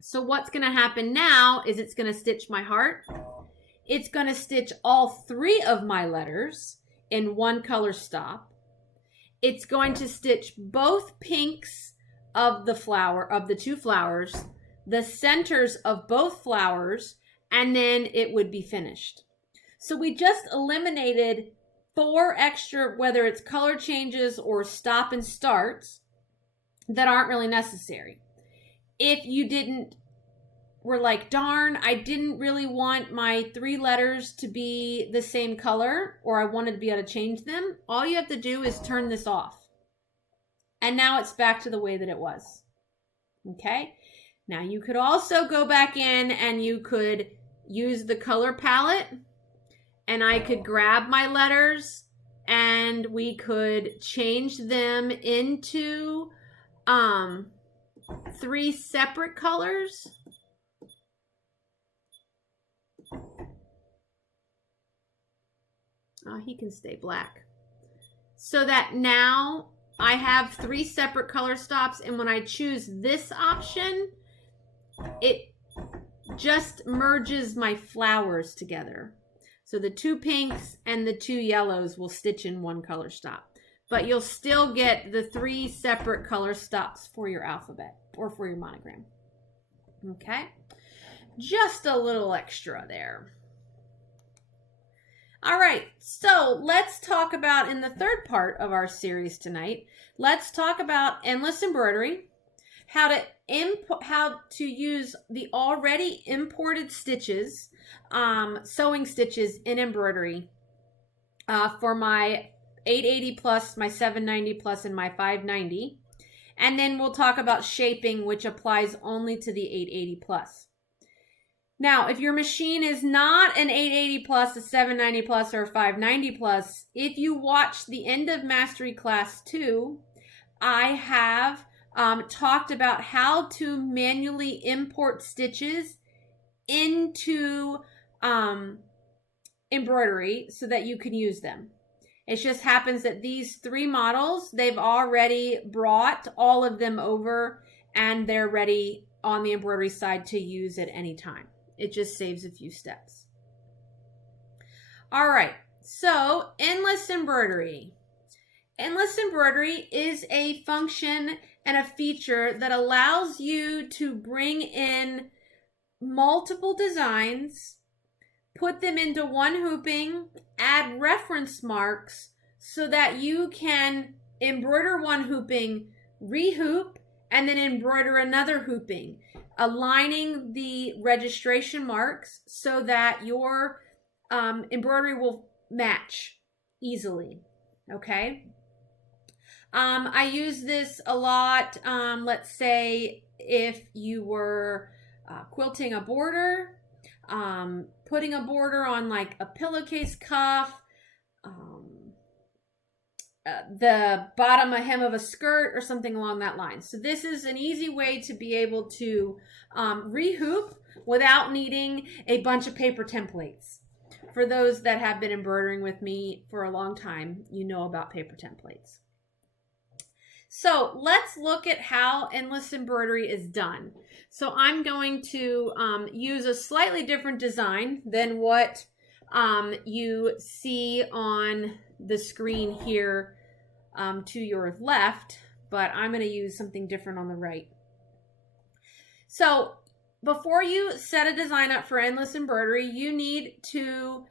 So what's going to happen now is it's going to stitch my heart. It's going to stitch all 3 of my letters in one color stop. It's going to stitch both pinks of the flower, of the 2 flowers, the centers of both flowers, and then it would be finished. So we just eliminated 4 extra, whether it's color changes or stop and starts, that aren't really necessary. If you were like, darn, I didn't really want my 3 letters to be the same color, or I wanted to be able to change them, all you have to do is turn this off. And now it's back to the way that it was. Okay? Now you could also go back in and you could use the color palette, and I could grab my letters and we could change them into 3 separate colors. Oh, he can stay black. So that now I have 3 separate color stops, and when I choose this option, it just merges my flowers together. So the 2 pinks and the 2 yellows will stitch in one color stop. But you'll still get the 3 separate color stops for your alphabet or for your monogram. Okay? Just a little extra there. All right, so let's talk about, in the third part of our series tonight, let's talk about endless embroidery, how to use the already imported stitches, sewing stitches in embroidery for my 880 plus, my 790 plus, and my 590. And then we'll talk about shaping, which applies only to the 880 plus. Now, if your machine is not an 880 plus, a 790 plus, or a 590 plus, if you watch the end of Mastery Class 2, I have talked about how to manually import stitches into embroidery so that you can use them. It just happens that these 3 models, they've already brought all of them over and they're ready on the embroidery side to use at any time. It just saves a few steps. All right, so endless embroidery. Endless embroidery is a function and a feature that allows you to bring in multiple designs, put them into one hooping, add reference marks so that you can embroider one hooping, rehoop, and then embroider another hooping, aligning the registration marks so that your embroidery will match easily. Okay. I use this a lot. Let's say if you were quilting a border, putting a border on like a pillowcase cuff, the bottom of hem of a skirt or something along that line. So this is an easy way to be able to rehoop without needing a bunch of paper templates. For those that have been embroidering with me for a long time, you know about paper templates. So let's look at how endless embroidery is done. So I'm going to use a slightly different design than what you see on the screen here to your left, but I'm going to use something different on the right. So before you set a design up for endless embroidery, you need to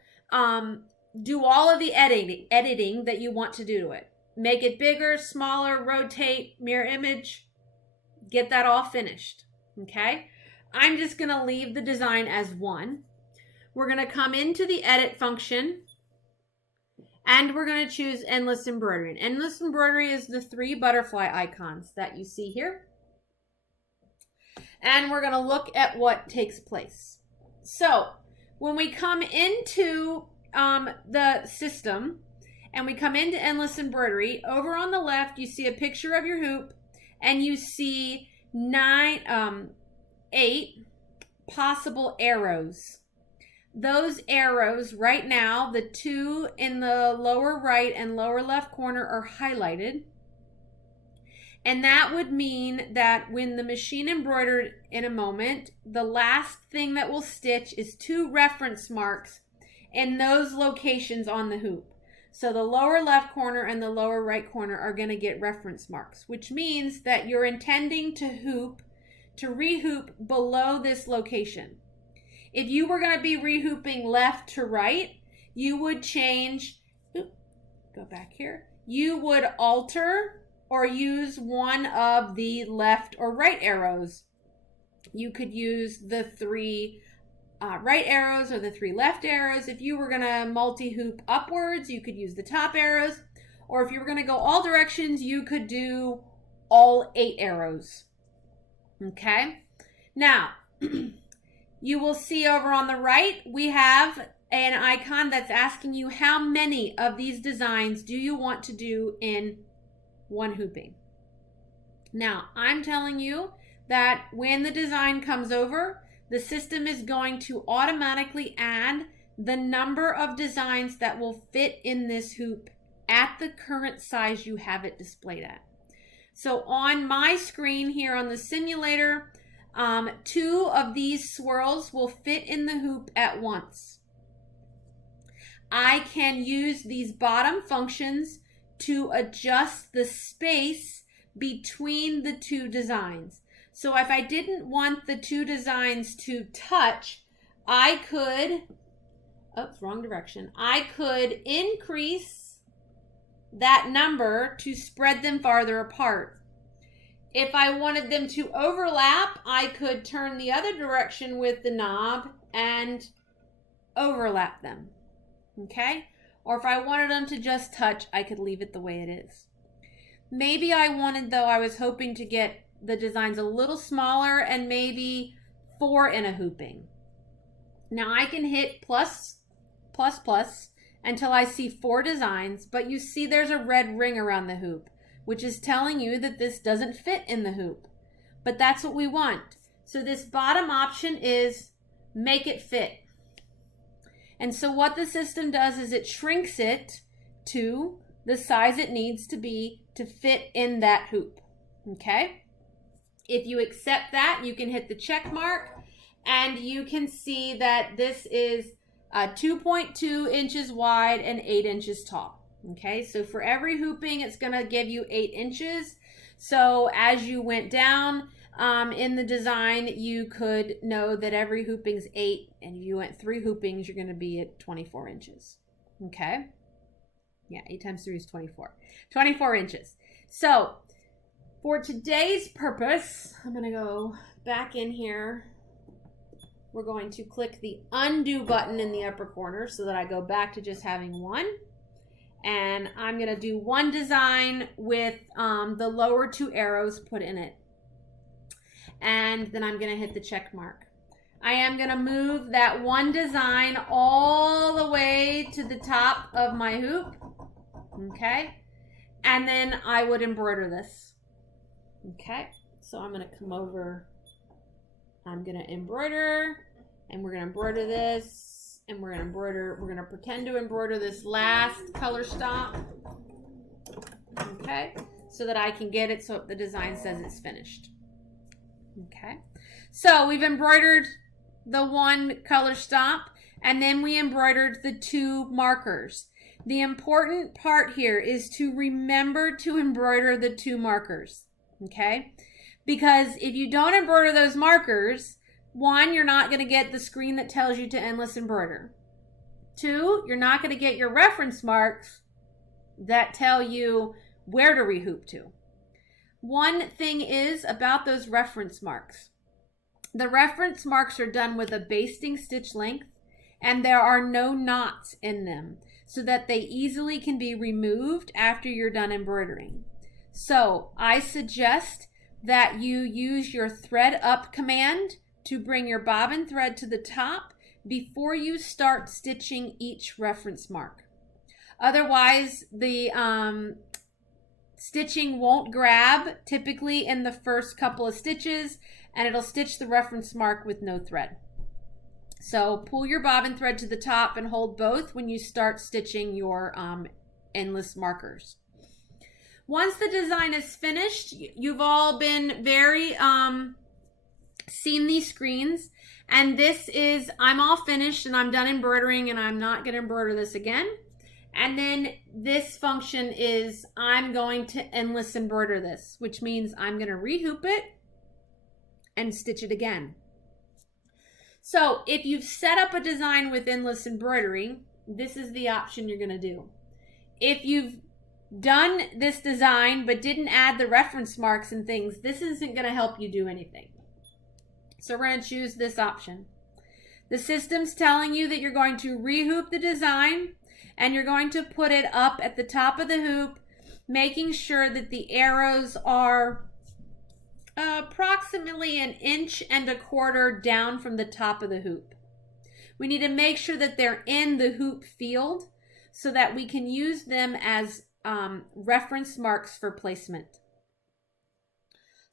do all of the editing that you want to do to it. Make it bigger, smaller, rotate, mirror image, get that all finished, okay? I'm just going to leave the design as one. We're going to come into the edit function and we're going to choose endless embroidery. And endless embroidery is the 3 butterfly icons that you see here. And we're going to look at what takes place. So when we come into the system and we come into endless embroidery, over on the left you see a picture of your hoop and you see 8 possible arrows. Those arrows right now, the 2 in the lower right and lower left corner are highlighted. And that would mean that when the machine embroidered in a moment, the last thing that will stitch is 2 reference marks in those locations on the hoop. So the lower left corner and the lower right corner are going to get reference marks, which means that you're intending to rehoop below this location. If you were going to be rehooping left to right, you would change, go back here, you would alter or use one of the left or right arrows. You could use the 3 right arrows or the 3 left arrows. If you were going to multi-hoop upwards, you could use the top arrows. Or if you were going to go all directions, you could do all 8 arrows. Okay? Now, you will see over on the right, we have an icon that's asking you how many of these designs do you want to do in one hooping. Now, I'm telling you that when the design comes over, the system is going to automatically add the number of designs that will fit in this hoop at the current size you have it displayed at. So on my screen here on the simulator, 2 of these swirls will fit in the hoop at once. I can use these bottom functions to adjust the space between the 2 designs. So if I didn't want the 2 designs to touch, I could, wrong direction. I could increase that number to spread them farther apart. If I wanted them to overlap, I could turn the other direction with the knob and overlap them. Okay? Or if I wanted them to just touch, I could leave it the way it is. Maybe I was hoping to get the designs a little smaller and maybe 4 in a hooping. Now I can hit plus until I see 4 designs, but you see there's a red ring around the hoop, which is telling you that this doesn't fit in the hoop. But that's what we want. So this bottom option is make it fit. And so what the system does is it shrinks it to the size it needs to be to fit in that hoop. Okay? If you accept that, you can hit the check mark and you can see that this is 2.2 inches wide and 8 inches tall. Okay, so for every hooping, it's going to give you 8 inches. So as you went down in the design, you could know that every hooping's 8, and if you went 3 hoopings, you're going to be at 24 inches. Okay, yeah, 8 times 3 is 24. 24 inches. So for today's purpose, I'm going to go back in here. We're going to click the undo button in the upper corner so that I go back to just having 1. And I'm going to do 1 design with the lower 2 arrows put in it. And then I'm going to hit the check mark. I am going to move that 1 design all the way to the top of my hoop. Okay. And then I would embroider this. Okay. So I'm going to come over I'm going to embroider, and we're going to embroider this, and we're going to pretend to embroider this last color stop. Okay, so that I can get it so the design says it's finished. Okay, so we've embroidered the one color stop, and then we embroidered the two markers. The important part here is to remember to embroider the two markers, okay? Because if you don't embroider those markers, one, you're not going to get the screen that tells you to endless embroider. Two, you're not going to get your reference marks that tell you where to rehoop to. One thing is about those reference marks. The reference marks are done with a basting stitch length, and there are no knots in them, so that they easily can be removed after you're done embroidering. So I suggest that you use your thread up command to bring your bobbin thread to the top before you start stitching each reference mark. Otherwise, the stitching won't grab typically in the first couple of stitches, and it'll stitch the reference mark with no thread. So pull your bobbin thread to the top and hold both when you start stitching your endless markers. Once the design is finished, you've all been very seen these screens, and this is, I'm all finished and I'm done embroidering and I'm not going to embroider this again. And then this function is, I'm going to endless embroider this, which means I'm going to rehoop it and stitch it again. So if you've set up a design with endless embroidery, this is the option you're going to do. If you've done this design but didn't add the reference marks and things, this isn't going to help you do anything. So we're going to choose this option. The system's telling you that you're going to rehoop the design, and you're going to put it up at the top of the hoop, making sure that the arrows are approximately 1.25 inches down from the top of the hoop. We need to make sure that they're in the hoop field so that we can use them as reference marks for placement.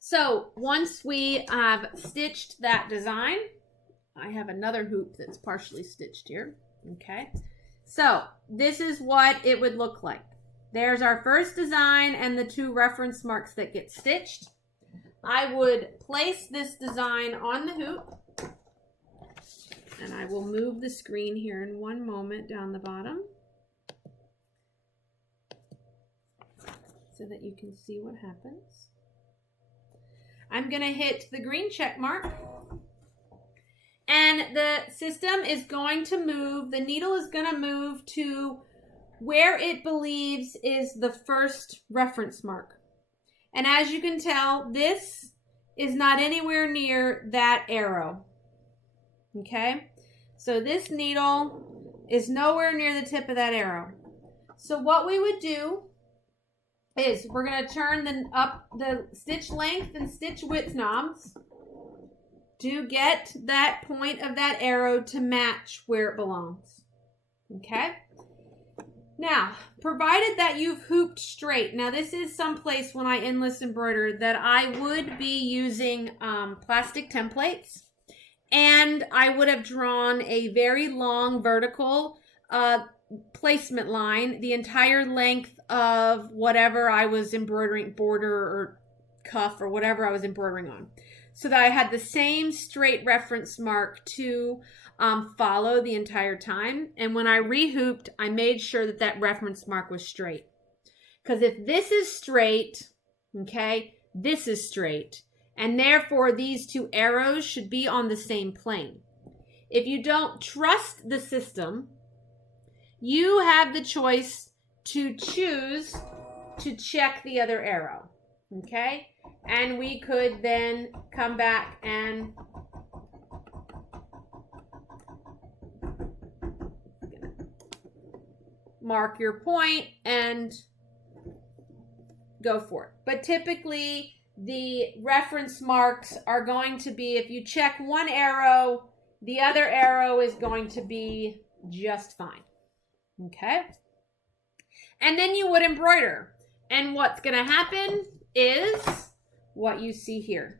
So once we have stitched that design, I have another hoop that's partially stitched here. Okay, so this is what it would look like. There's our first design and the two reference marks that get stitched. I would place this design on the hoop, and I will move the screen here in one moment down the bottom so that you can see what happens. I'm going to hit the green check mark, and the system is going to move, the needle is going to move to where it believes is the first reference mark. And as you can tell, this is not anywhere near that arrow. Okay? So this needle is nowhere near the tip of that arrow. So what we would do is we're going to turn up the stitch length and stitch width knobs to get that point of that arrow to match where it belongs. Okay? Now, provided that you've hooped straight, now this is someplace when I endless embroider that I would be using plastic templates, and I would have drawn a very long vertical placement line, the entire length of whatever I was embroidering, border or cuff or whatever I was embroidering on, so that I had the same straight reference mark to follow the entire time. And when I rehooped, I made sure that that reference mark was straight. Because if this is straight, okay, this is straight. And therefore, these two arrows should be on the same plane. If you don't trust the system, you have the choice to choose to check the other arrow. Okay? And we could then come back and mark your point and go for it. But typically the reference marks are going to be, if you check one arrow, the other arrow is going to be just fine. Okay? And then you would embroider. And what's going to happen is what you see here.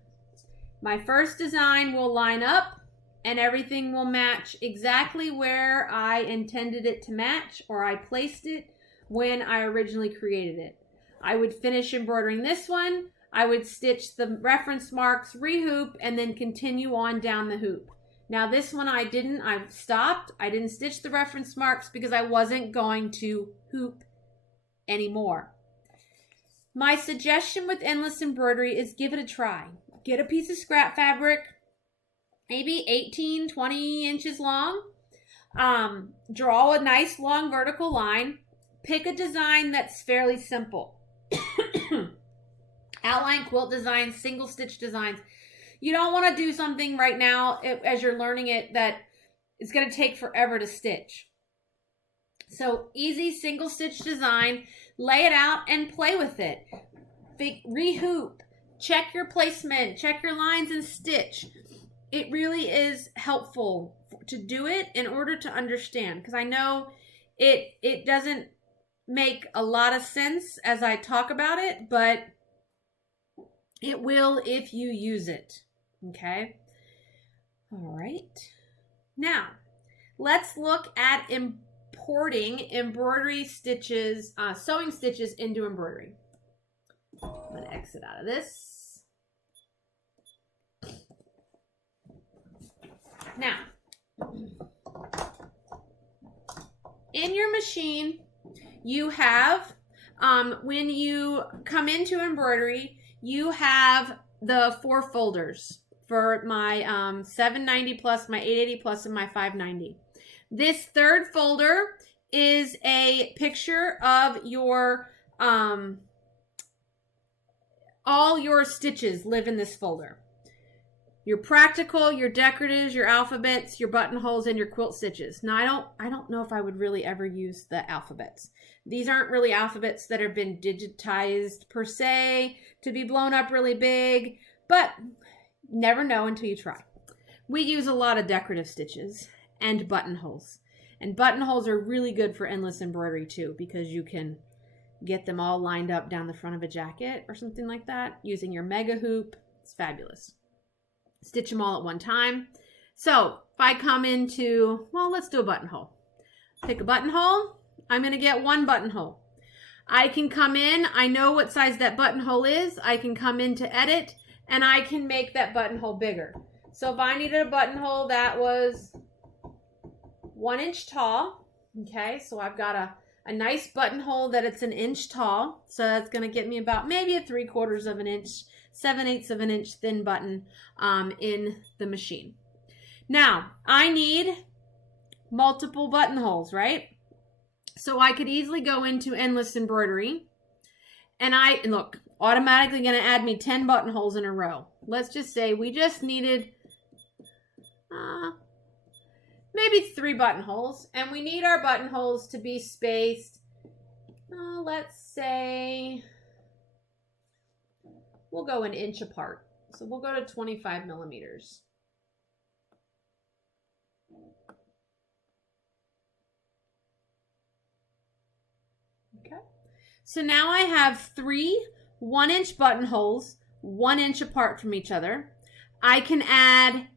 My first design will line up and everything will match exactly where I intended it to match, or I placed it when I originally created it. I would finish embroidering this one. I would stitch the reference marks, rehoop, and then continue on down the hoop. Now this one I stopped. I didn't stitch the reference marks because I wasn't going to hoop anymore. My suggestion with endless embroidery is give it a try. Get a piece of scrap fabric, maybe 18, 20 inches long. Draw a nice long vertical line. Pick a design that's fairly simple. Outline quilt designs, single stitch designs. You don't want to do something right now as you're learning it that it's going to take forever to stitch. So easy single stitch design, lay it out and play with it. Rehoop, check your placement, check your lines and stitch. It really is helpful to do it in order to understand, because I know it doesn't make a lot of sense as I talk about it, but it will if you use it. Okay. All right. Now, let's look at importing embroidery stitches, sewing stitches into embroidery. I'm going to exit out of this. Now, in your machine, you have, when you come into embroidery, you have the 4 folders for my 790 plus, my 880 plus, and my 590. This third folder is a picture of your, all your stitches live in this folder. Your practical, your decoratives, your alphabets, your buttonholes, and your quilt stitches. Now, I don't know if I would really ever use the alphabets. These aren't really alphabets that have been digitized per se to be blown up really big, but never know until you try. We use a lot of decorative stitches and buttonholes. And buttonholes are really good for endless embroidery too, because you can get them all lined up down the front of a jacket or something like that using your mega hoop. It's fabulous. Stitch them all at one time. So if I come into, well, let's do a buttonhole. Pick a buttonhole. I'm going to get 1 buttonhole. I can come in. I know what size that buttonhole is. I can come into edit and I can make that buttonhole bigger. So if I needed a buttonhole that was 1 inch tall, okay, so I've got a nice buttonhole that it's 1 inch tall. So that's going to get me about maybe a 3/4 of an inch, 7/8 of an inch thin button in the machine. Now, I need multiple buttonholes, right? So I could easily go into endless embroidery and look, automatically going to add me 10 buttonholes in a row. Let's just say we just needed maybe 3 buttonholes, and we need our buttonholes to be spaced, let's say, we'll go 1 inch apart. So we'll go to 25 millimeters. Okay. So now I have 3 1-inch buttonholes, 1 inch apart from each other. I can add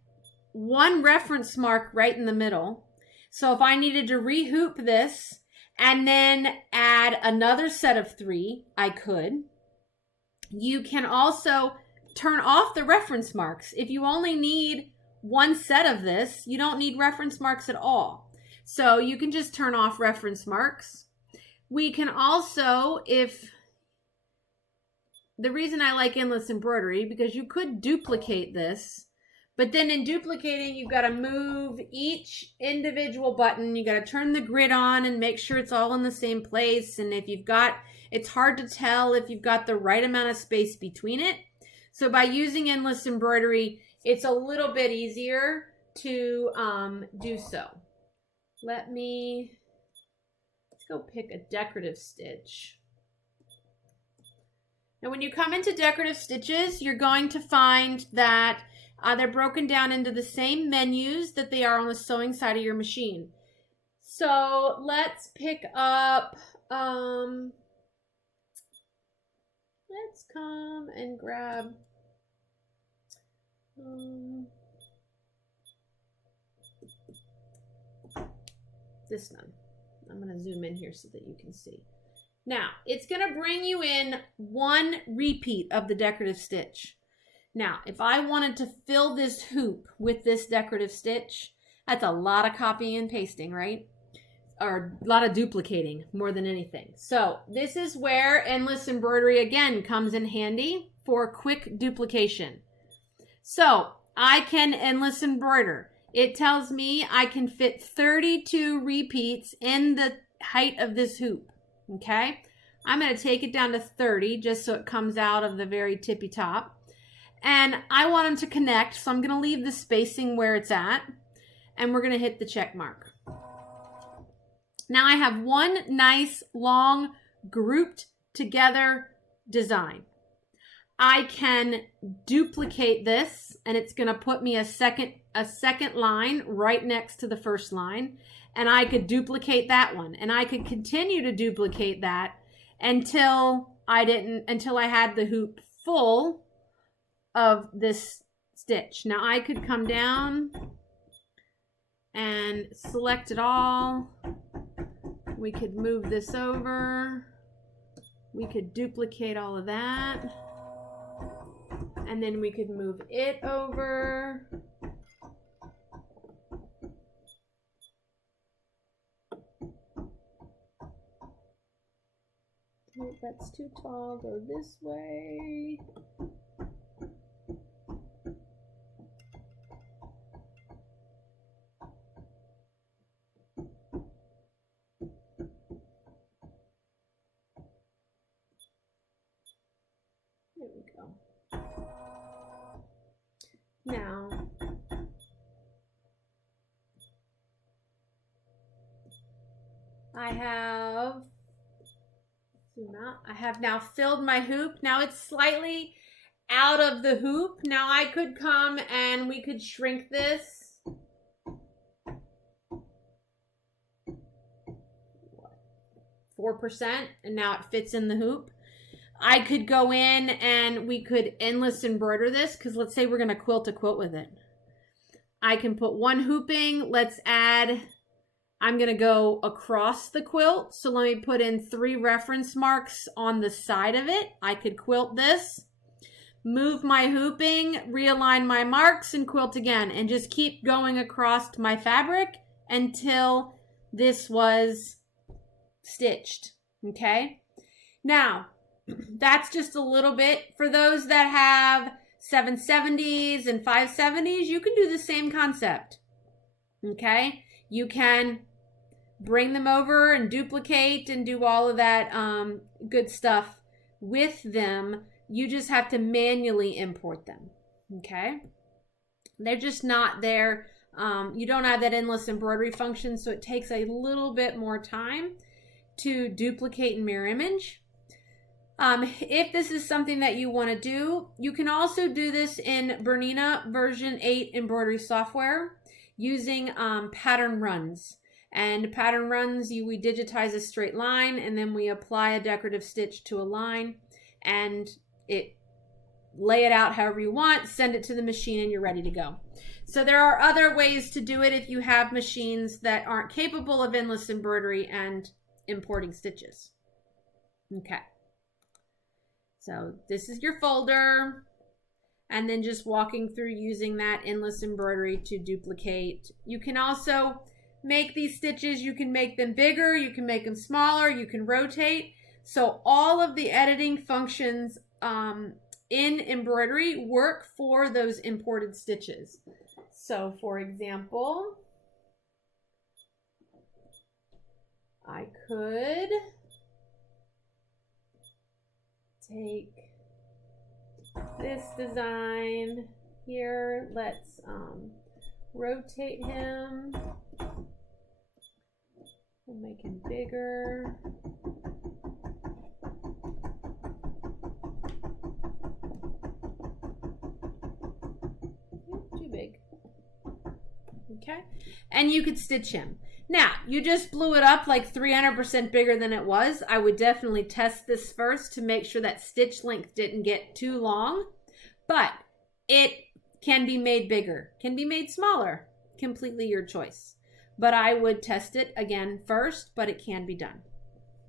1 reference mark right in the middle. So if I needed to rehoop this and then add another set of 3, I could. You can also turn off the reference marks. If you only need 1 set of this, you don't need reference marks at all. So you can just turn off reference marks. We can also, the reason I like endless embroidery, because you could duplicate this, but then in duplicating, you've got to move each individual button. You got to turn the grid on and make sure it's all in the same place. And if you've got, it's hard to tell if you've got the right amount of space between it. So by using endless embroidery, it's a little bit easier to do so. Let's go pick a decorative stitch. Now when you come into decorative stitches, you're going to find that they're broken down into the same menus that they are on the sewing side of your machine. So let's pick up, let's come and grab This one. I'm going to zoom in here so that you can see. Now, it's going to bring you in one repeat of the decorative stitch. Now, if I wanted to fill this hoop with this decorative stitch, that's a lot of copying and pasting, right? Or a lot of duplicating more than anything. So this is where endless embroidery again comes in handy for quick duplication. So I can endless embroider. It tells me I can fit 32 repeats in the height of this hoop. Okay, I'm going to take it down to 30 just so it comes out of the very tippy top. And I want them to connect, so I'm going to leave the spacing where it's at. And we're going to hit the check mark. Now I have one nice long grouped together design. I can duplicate this and it's going to put me a second line right next to the first line, and I could duplicate that one, and I could continue to duplicate that until I had the hoop full of this stitch. Now I could come down and select it all. We could move this over. We could duplicate all of that. And then we could move it over. Oh, that's too tall. Go this way. There we go. Now, I have now filled my hoop. Now it's slightly out of the hoop. Now I could come and we could shrink this. 4%, and now it fits in the hoop. I could go in and we could endless embroider this, because let's say we're going to quilt a quilt with it. I can put one hooping. Let's add, I'm going to go across the quilt. So let me put in 3 reference marks on the side of it. I could quilt this, move my hooping, realign my marks, and quilt again, and just keep going across my fabric until this was stitched. Okay. Now, that's just a little bit. For those that have 770s and 570s, you can do the same concept. Okay, you can bring them over and duplicate and do all of that good stuff with them. You just have to manually import them. Okay, they're just not there. You don't have that endless embroidery function, so it takes a little bit more time to duplicate and mirror image. If this is something that you want to do, you can also do this in BERNINA version 8 embroidery software using pattern runs. And pattern runs, we digitize a straight line and then we apply a decorative stitch to a line and lay it out however you want, send it to the machine, and you're ready to go. So there are other ways to do it if you have machines that aren't capable of endless embroidery and importing stitches. Okay. So this is your folder, and then just walking through using that endless embroidery to duplicate. You can also make these stitches, you can make them bigger, you can make them smaller, you can rotate. So all of the editing functions in embroidery work for those imported stitches. So for example, I could take this design here. Let's rotate him and make him bigger. Too big. Okay, and you could stitch him. Now, you just blew it up like 300% bigger than it was. I would definitely test this first to make sure that stitch length didn't get too long. But it Can be made bigger, can be made smaller, completely your choice. But I would test it again first, but it can be done.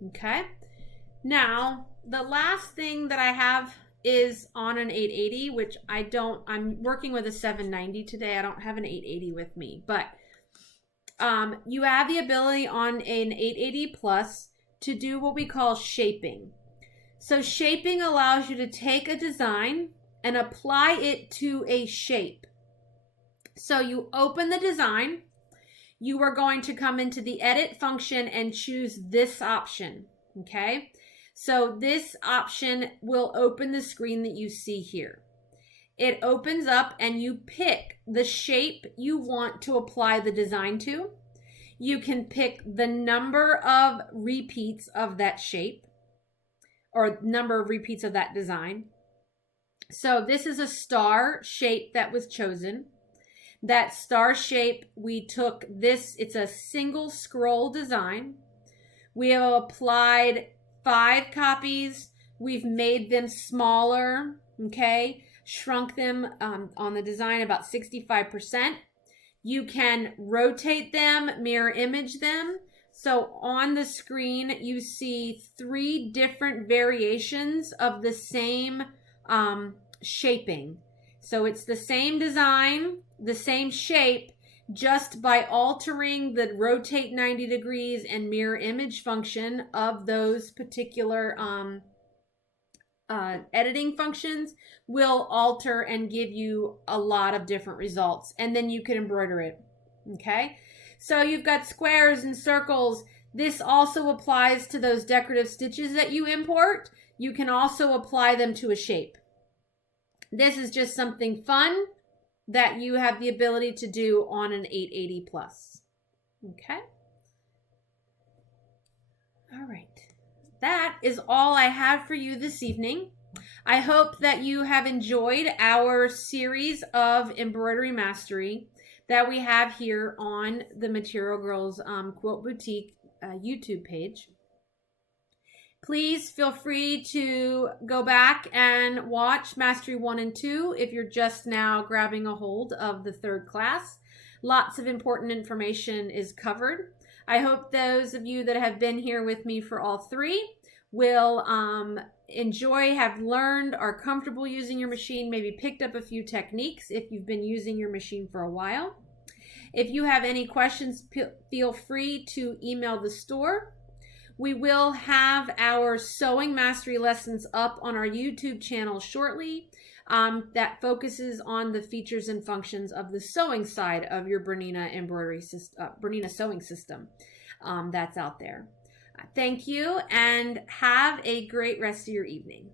Okay. Now, the last thing that I have is on an 880, which I'm working with a 790 today. I don't have an 880 with me, but you have the ability on an 880 Plus to do what we call shaping. So shaping allows you to take a design and apply it to a shape. So you open the design, you are going to come into the edit function and choose this option, okay? So this option will open the screen that you see here. It opens up and you pick the shape you want to apply the design to. You can pick the number of repeats of that shape or number of repeats of that design. So this is a star shape that was chosen. That star shape, we took this, it's a single scroll design. We have applied 5 copies. We've made them smaller, okay? Shrunk them on the design about 65%. You can rotate them, mirror image them. So on the screen, you see 3 different variations of the same shaping. So it's the same design, the same shape, just by altering the rotate 90 degrees and mirror image function of those particular editing functions will alter and give you a lot of different results. And then you can embroider it. Okay. So you've got squares and circles. This also applies to those decorative stitches that you import. You can also apply them to a shape. This is just something fun that you have the ability to do on an 880 Plus. Okay. All right. That is all I have for you this evening. I hope that you have enjoyed our series of embroidery mastery that we have here on the Material Girls Quilt Boutique YouTube page. Please feel free to go back and watch Mastery 1 and 2 if you're just now grabbing a hold of the 3rd class. Lots of important information is covered. I hope those of you that have been here with me for all 3 will enjoy, have learned, are comfortable using your machine, maybe picked up a few techniques if you've been using your machine for a while. If you have any questions, feel free to email the store. We will have our sewing mastery lessons up on our YouTube channel shortly that focuses on the features and functions of the sewing side of your BERNINA embroidery system, BERNINA sewing system that's out there. Thank you and have a great rest of your evening.